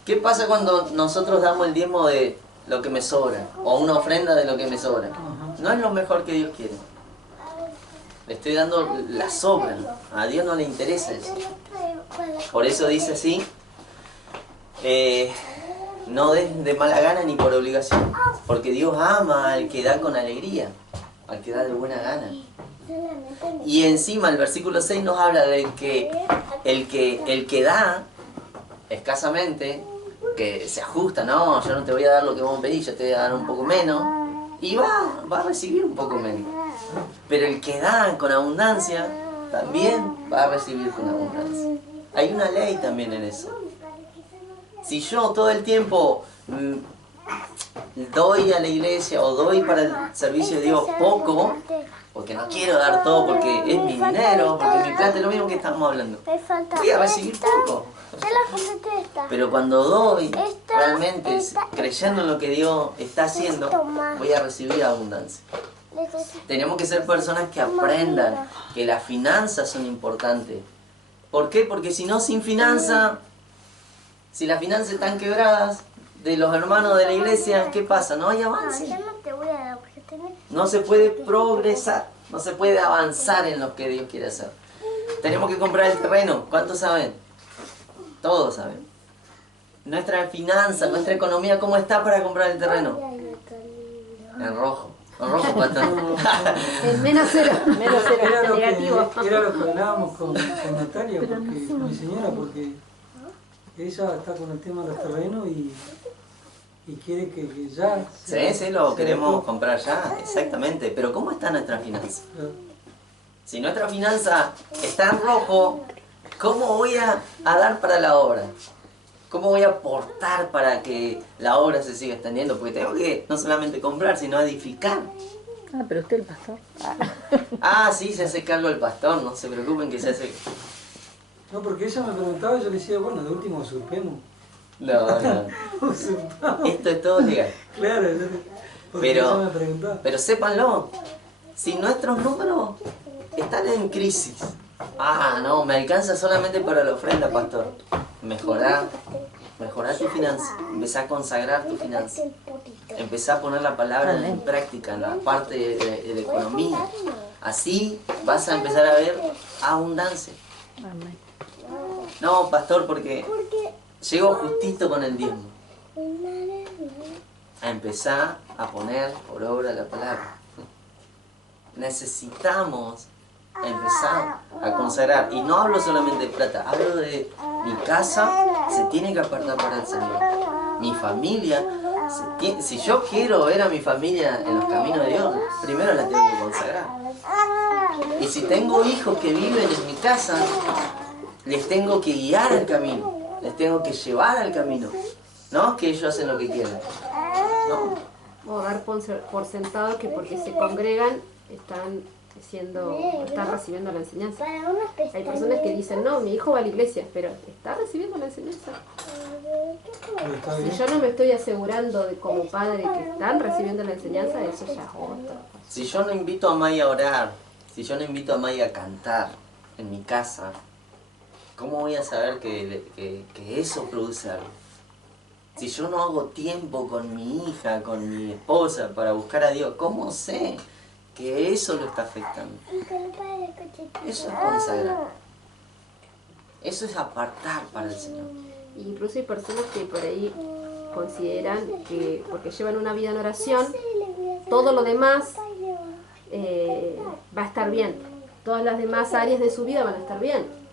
¿Qué pasa cuando nosotros damos el diezmo de lo que me sobra? O una ofrenda de lo que me sobra. No es lo mejor que Dios quiere. Le estoy dando la sobra. A Dios no le interesa eso. Por eso dice así, no des de mala gana ni por obligación. Porque Dios ama al que da con alegría, al que da de buena gana. Y encima el versículo 6 nos habla de que el que da escasamente, que se ajusta, no, yo no te voy a dar lo que vos me pedís, yo te voy a dar un poco menos, y va a recibir un poco menos. Pero el que da con abundancia, también va a recibir con abundancia. Hay una ley también en eso. Si yo todo el tiempo doy a la iglesia o doy para el servicio de Dios poco, porque no quiero dar todo, porque es mi dinero, porque es mi plata, es lo mismo que estamos hablando, voy a recibir poco. Pero cuando doy realmente creyendo en lo que Dios está haciendo, voy a recibir abundancia. Tenemos que ser personas que aprendan que las finanzas son importantes. ¿Por qué? Porque si no, sin finanzas, si las finanzas están quebradas de los hermanos de la iglesia, ¿qué pasa? No hay avance. No se puede progresar, no se puede avanzar en lo que Dios quiere hacer. Tenemos que comprar el terreno. ¿Cuántos saben? Todos saben. Nuestra finanza, nuestra economía, ¿cómo está para comprar el terreno? En rojo. En rojo, ¿cuánto? El menos cero, negativo. Era lo que hablábamos con Natalia, porque, con mi señora, porque ella está con el tema de los terrenos y quiere que ya... Sí, lo queremos comprar ya, exactamente. Pero ¿cómo está nuestra finanza? Si nuestra finanza está en rojo, ¿cómo voy a dar para la obra? ¿Cómo voy a aportar para que la obra se siga extendiendo? Porque tengo que no solamente comprar, sino edificar. Ah, pero usted el pastor. Ah, sí, se hace cargo el pastor, no se preocupen que se hace... No, porque ella me preguntaba y yo le decía, bueno, de último usurpemos. No. Usurpamos. Esto es todo legal. Claro, porque ella me preguntaba. Pero sépanlo, si nuestros números están en crisis, no, me alcanza solamente para la ofrenda, pastor. Mejorar tu finanza, empezar a consagrar tu finanza, empezar a poner la palabra en práctica, en la parte de la economía. Así vas a empezar a ver abundancia. No, pastor, porque llego justito con el diezmo. A empezar a poner por obra la palabra. Necesitamos empezar a consagrar. Y no hablo solamente de plata, hablo de mi casa se tiene que apartar para el Señor. Mi familia, si yo quiero ver a mi familia en los caminos de Dios, primero la tengo que consagrar. Y si tengo hijos que viven en mi casa, les tengo que guiar al camino, les tengo que llevar al camino. No que ellos hacen lo que quieran. No. O dar por sentado que porque se congregan están recibiendo la enseñanza. Hay personas que dicen, no, mi hijo va a la iglesia, pero está recibiendo la enseñanza. Si yo no me estoy asegurando como padre que están recibiendo la enseñanza, eso ya es otro. Si yo no invito a Maya a orar, si yo no invito a Maya a cantar en mi casa, ¿cómo voy a saber que eso produce algo? Si yo no hago tiempo con mi hija, con mi esposa para buscar a Dios, ¿cómo sé que eso lo está afectando? Eso es consagrar. Eso es apartar para el Señor. Incluso hay personas que por ahí consideran que porque llevan una vida en oración, todo lo demás va a estar bien. Todas las demás áreas de su vida van a estar bien.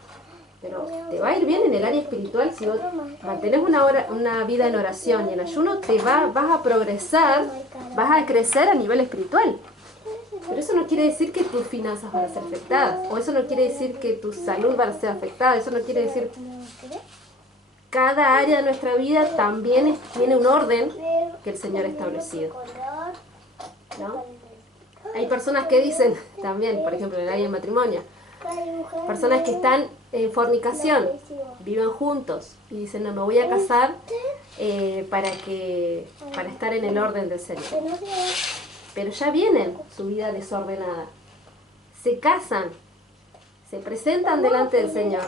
Pero te va a ir bien en el área espiritual si vos mantenés una vida en oración y en ayuno, vas a progresar, vas a crecer a nivel espiritual. Pero eso no quiere decir que tus finanzas van a ser afectadas, o eso no quiere decir que tu salud va a ser afectada, eso no quiere decir... Cada área de nuestra vida también tiene un orden que el Señor ha establecido, ¿no? Hay personas que dicen también, por ejemplo, en el área del matrimonio, personas que están en fornicación, viven juntos y dicen, no, me voy a casar para estar en el orden del Señor. Pero ya vienen su vida desordenada, se casan, se presentan delante del Señor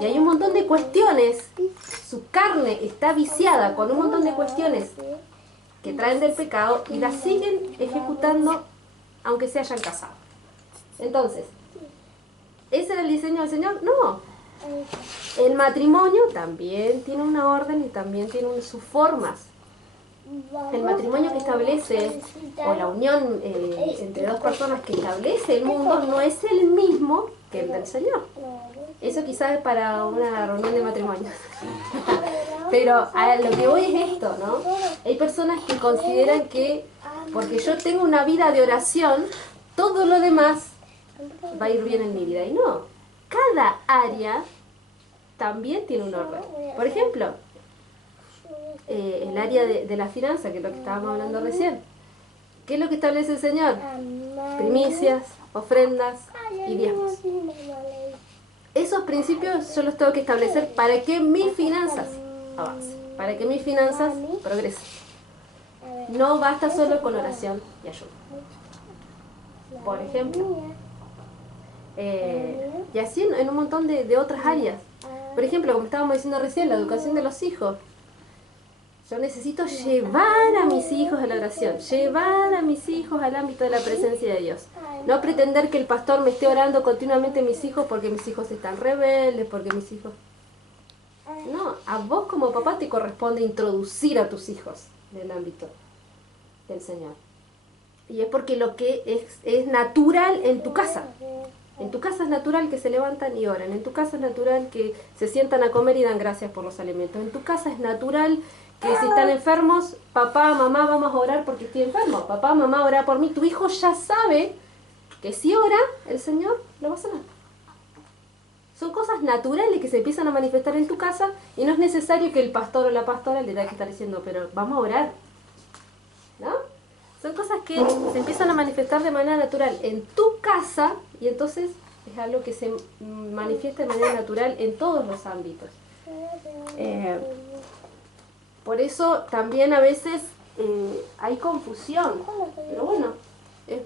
y hay un montón de cuestiones, su carne está viciada con un montón de cuestiones que traen del pecado y las siguen ejecutando aunque se hayan casado. Entonces, ¿ese era el diseño del Señor? No. El matrimonio también tiene una orden y también tiene sus formas. El matrimonio que establece, o la unión entre dos personas que establece el mundo, no es el mismo que el del Señor. Eso quizás es para una reunión de matrimonio. Pero a lo que voy es esto, ¿no? Hay personas que consideran que porque yo tengo una vida de oración, todo lo demás va a ir bien en mi vida. Y no, cada área también tiene un orden. Por ejemplo, el área de la finanza, que es lo que estábamos hablando recién. ¿Qué es lo que establece el Señor? Primicias, ofrendas y diezmos. Esos principios yo los tengo que establecer para que mis finanzas avancen, para que mis finanzas progresen. No basta solo con oración y ayuda. Por ejemplo, y así en un montón de otras áreas. Por ejemplo, como estábamos diciendo recién, la educación de los hijos. Yo necesito llevar a mis hijos a la oración, llevar a mis hijos al ámbito de la presencia de Dios. No pretender que el pastor me esté orando continuamente a mis hijos porque mis hijos están rebeldes, porque mis hijos... No, a vos como papá te corresponde introducir a tus hijos en el ámbito del Señor. Y es porque lo que es natural en tu casa. En tu casa es natural que se levantan y oran. En tu casa es natural que se sientan a comer y dan gracias por los alimentos. En tu casa es natural que si están enfermos, papá, mamá, vamos a orar porque estoy enfermo. Papá, mamá, ora por mí. Tu hijo ya sabe que si ora, el Señor lo va a sanar. Son cosas naturales que se empiezan a manifestar en tu casa y no es necesario que el pastor o la pastora le tenga que estar diciendo, pero vamos a orar. ¿No? Son cosas que se empiezan a manifestar de manera natural en tu casa y entonces es algo que se manifiesta de manera natural en todos los ámbitos. Por eso también a veces hay confusión, pero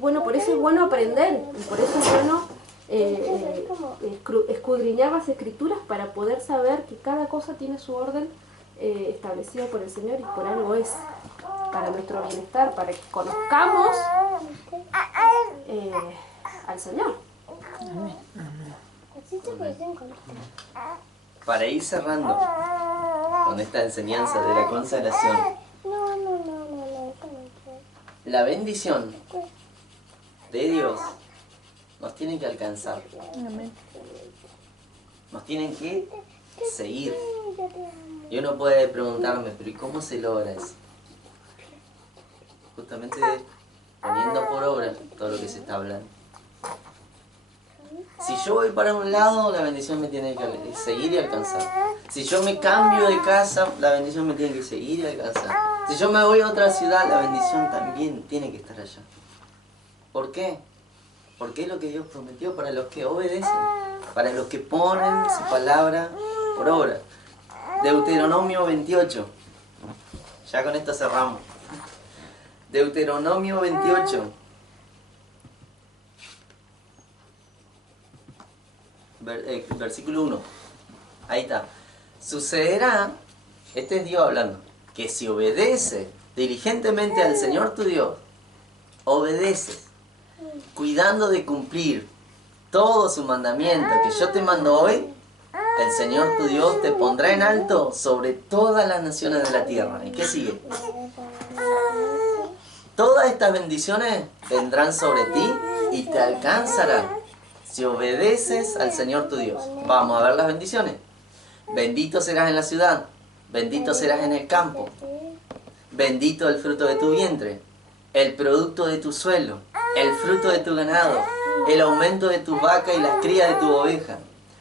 bueno, por eso es bueno aprender y por eso es bueno escudriñar las escrituras para poder saber que cada cosa tiene su orden establecido por el Señor y por algo es para nuestro bienestar, para que conozcamos al Señor. Para ir cerrando con esta enseñanza de la consagración, la bendición de Dios nos tiene que alcanzar, nos tienen que seguir. Y uno puede preguntarme, pero ¿y cómo se logra eso? Justamente poniendo por obra todo lo que se está hablando. Si yo voy para un lado, la bendición me tiene que seguir y alcanzar. Si yo me cambio de casa, la bendición me tiene que seguir y alcanzar. Si yo me voy a otra ciudad, la bendición también tiene que estar allá. ¿Por qué? Porque es lo que Dios prometió para los que obedecen, para los que ponen su palabra por obra. Deuteronomio 28. Ya con esto cerramos. Deuteronomio 28. Versículo 1. Ahí está. Sucederá, este es Dios hablando, que si obedeces diligentemente al Señor tu Dios, obedeces, cuidando de cumplir todo su mandamiento que yo te mando hoy, el Señor tu Dios te pondrá en alto sobre todas las naciones de la tierra. ¿Y qué sigue? Todas estas bendiciones vendrán sobre ti y te alcanzarán si obedeces al Señor tu Dios. Vamos a ver las bendiciones. Bendito serás en la ciudad, bendito serás en el campo, bendito el fruto de tu vientre, el producto de tu suelo, el fruto de tu ganado, el aumento de tus vacas y las crías de tu oveja.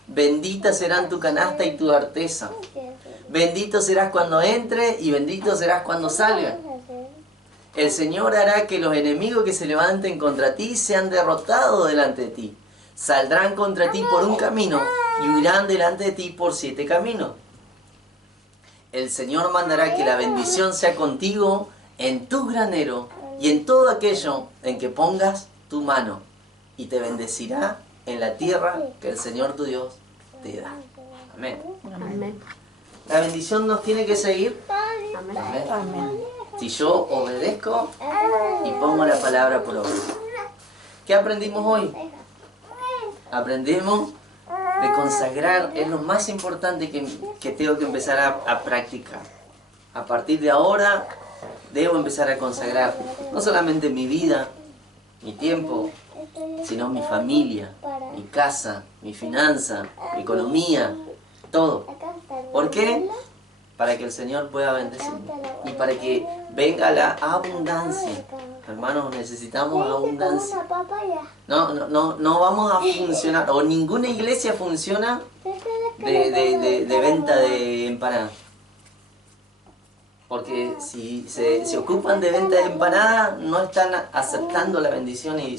Bendita serán tu canasta y tu arteza. Bendito serás cuando entre y bendito serás cuando salga. El Señor hará que los enemigos que se levanten contra ti sean derrotados delante de ti. Saldrán contra ti por un camino y huirán delante de ti por 7 caminos. El Señor mandará que la bendición sea contigo en tu granero y en todo aquello en que pongas tu mano, y te bendecirá en la tierra que el Señor tu Dios te da. Amén. Amén. La bendición nos tiene que seguir. Amén. Amén. Si yo obedezco y pongo la palabra por obra. ¿Qué aprendimos hoy? Aprendimos de consagrar, es lo más importante que tengo que empezar a practicar. A partir de ahora debo empezar a consagrar no solamente mi vida, mi tiempo, sino mi familia, mi casa, mi finanza, mi economía, todo. ¿Por qué? Para que el Señor pueda bendecirme y para que venga la abundancia. Hermanos, necesitamos abundancia. No vamos a funcionar, o ninguna iglesia funciona de venta de empanadas. Porque si se ocupan de venta de empanadas, no están aceptando la bendición y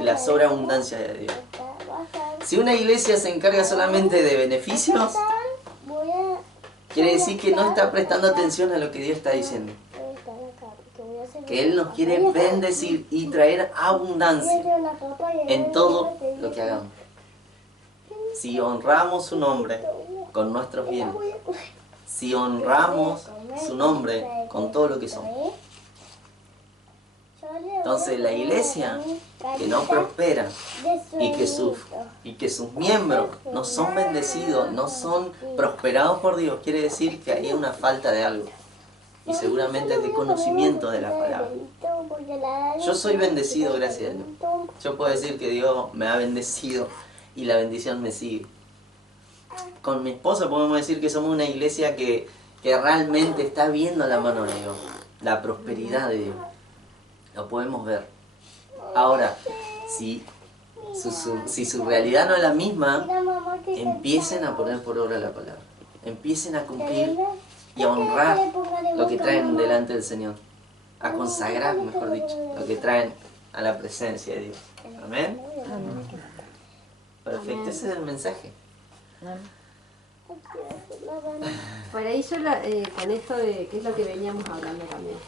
la sobreabundancia de Dios. Si una iglesia se encarga solamente de beneficios, quiere decir que no está prestando atención a lo que Dios está diciendo. Que Él nos quiere bendecir y traer abundancia en todo lo que hagamos. Si honramos su nombre con nuestros bienes, si honramos su nombre con todo lo que somos. Entonces la iglesia que no prospera y que sus miembros no son bendecidos, no son prosperados por Dios, quiere decir que hay una falta de algo. Y seguramente es de conocimiento de la palabra. Yo soy bendecido gracias a Dios. Yo puedo decir que Dios me ha bendecido y la bendición me sigue. Con mi esposa podemos decir que somos una iglesia que realmente está viendo la mano de Dios, la prosperidad de Dios. Lo podemos ver. Ahora, si su realidad no es la misma, empiecen a poner por obra la palabra. Empiecen a cumplir y a honrar lo que traen delante del Señor. A consagrar, mejor dicho, lo que traen a la presencia de Dios. Amén. Perfecto, ese es el mensaje. Por ahí yo con esto de qué es lo que veníamos hablando también.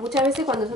Muchas veces cuando nosotros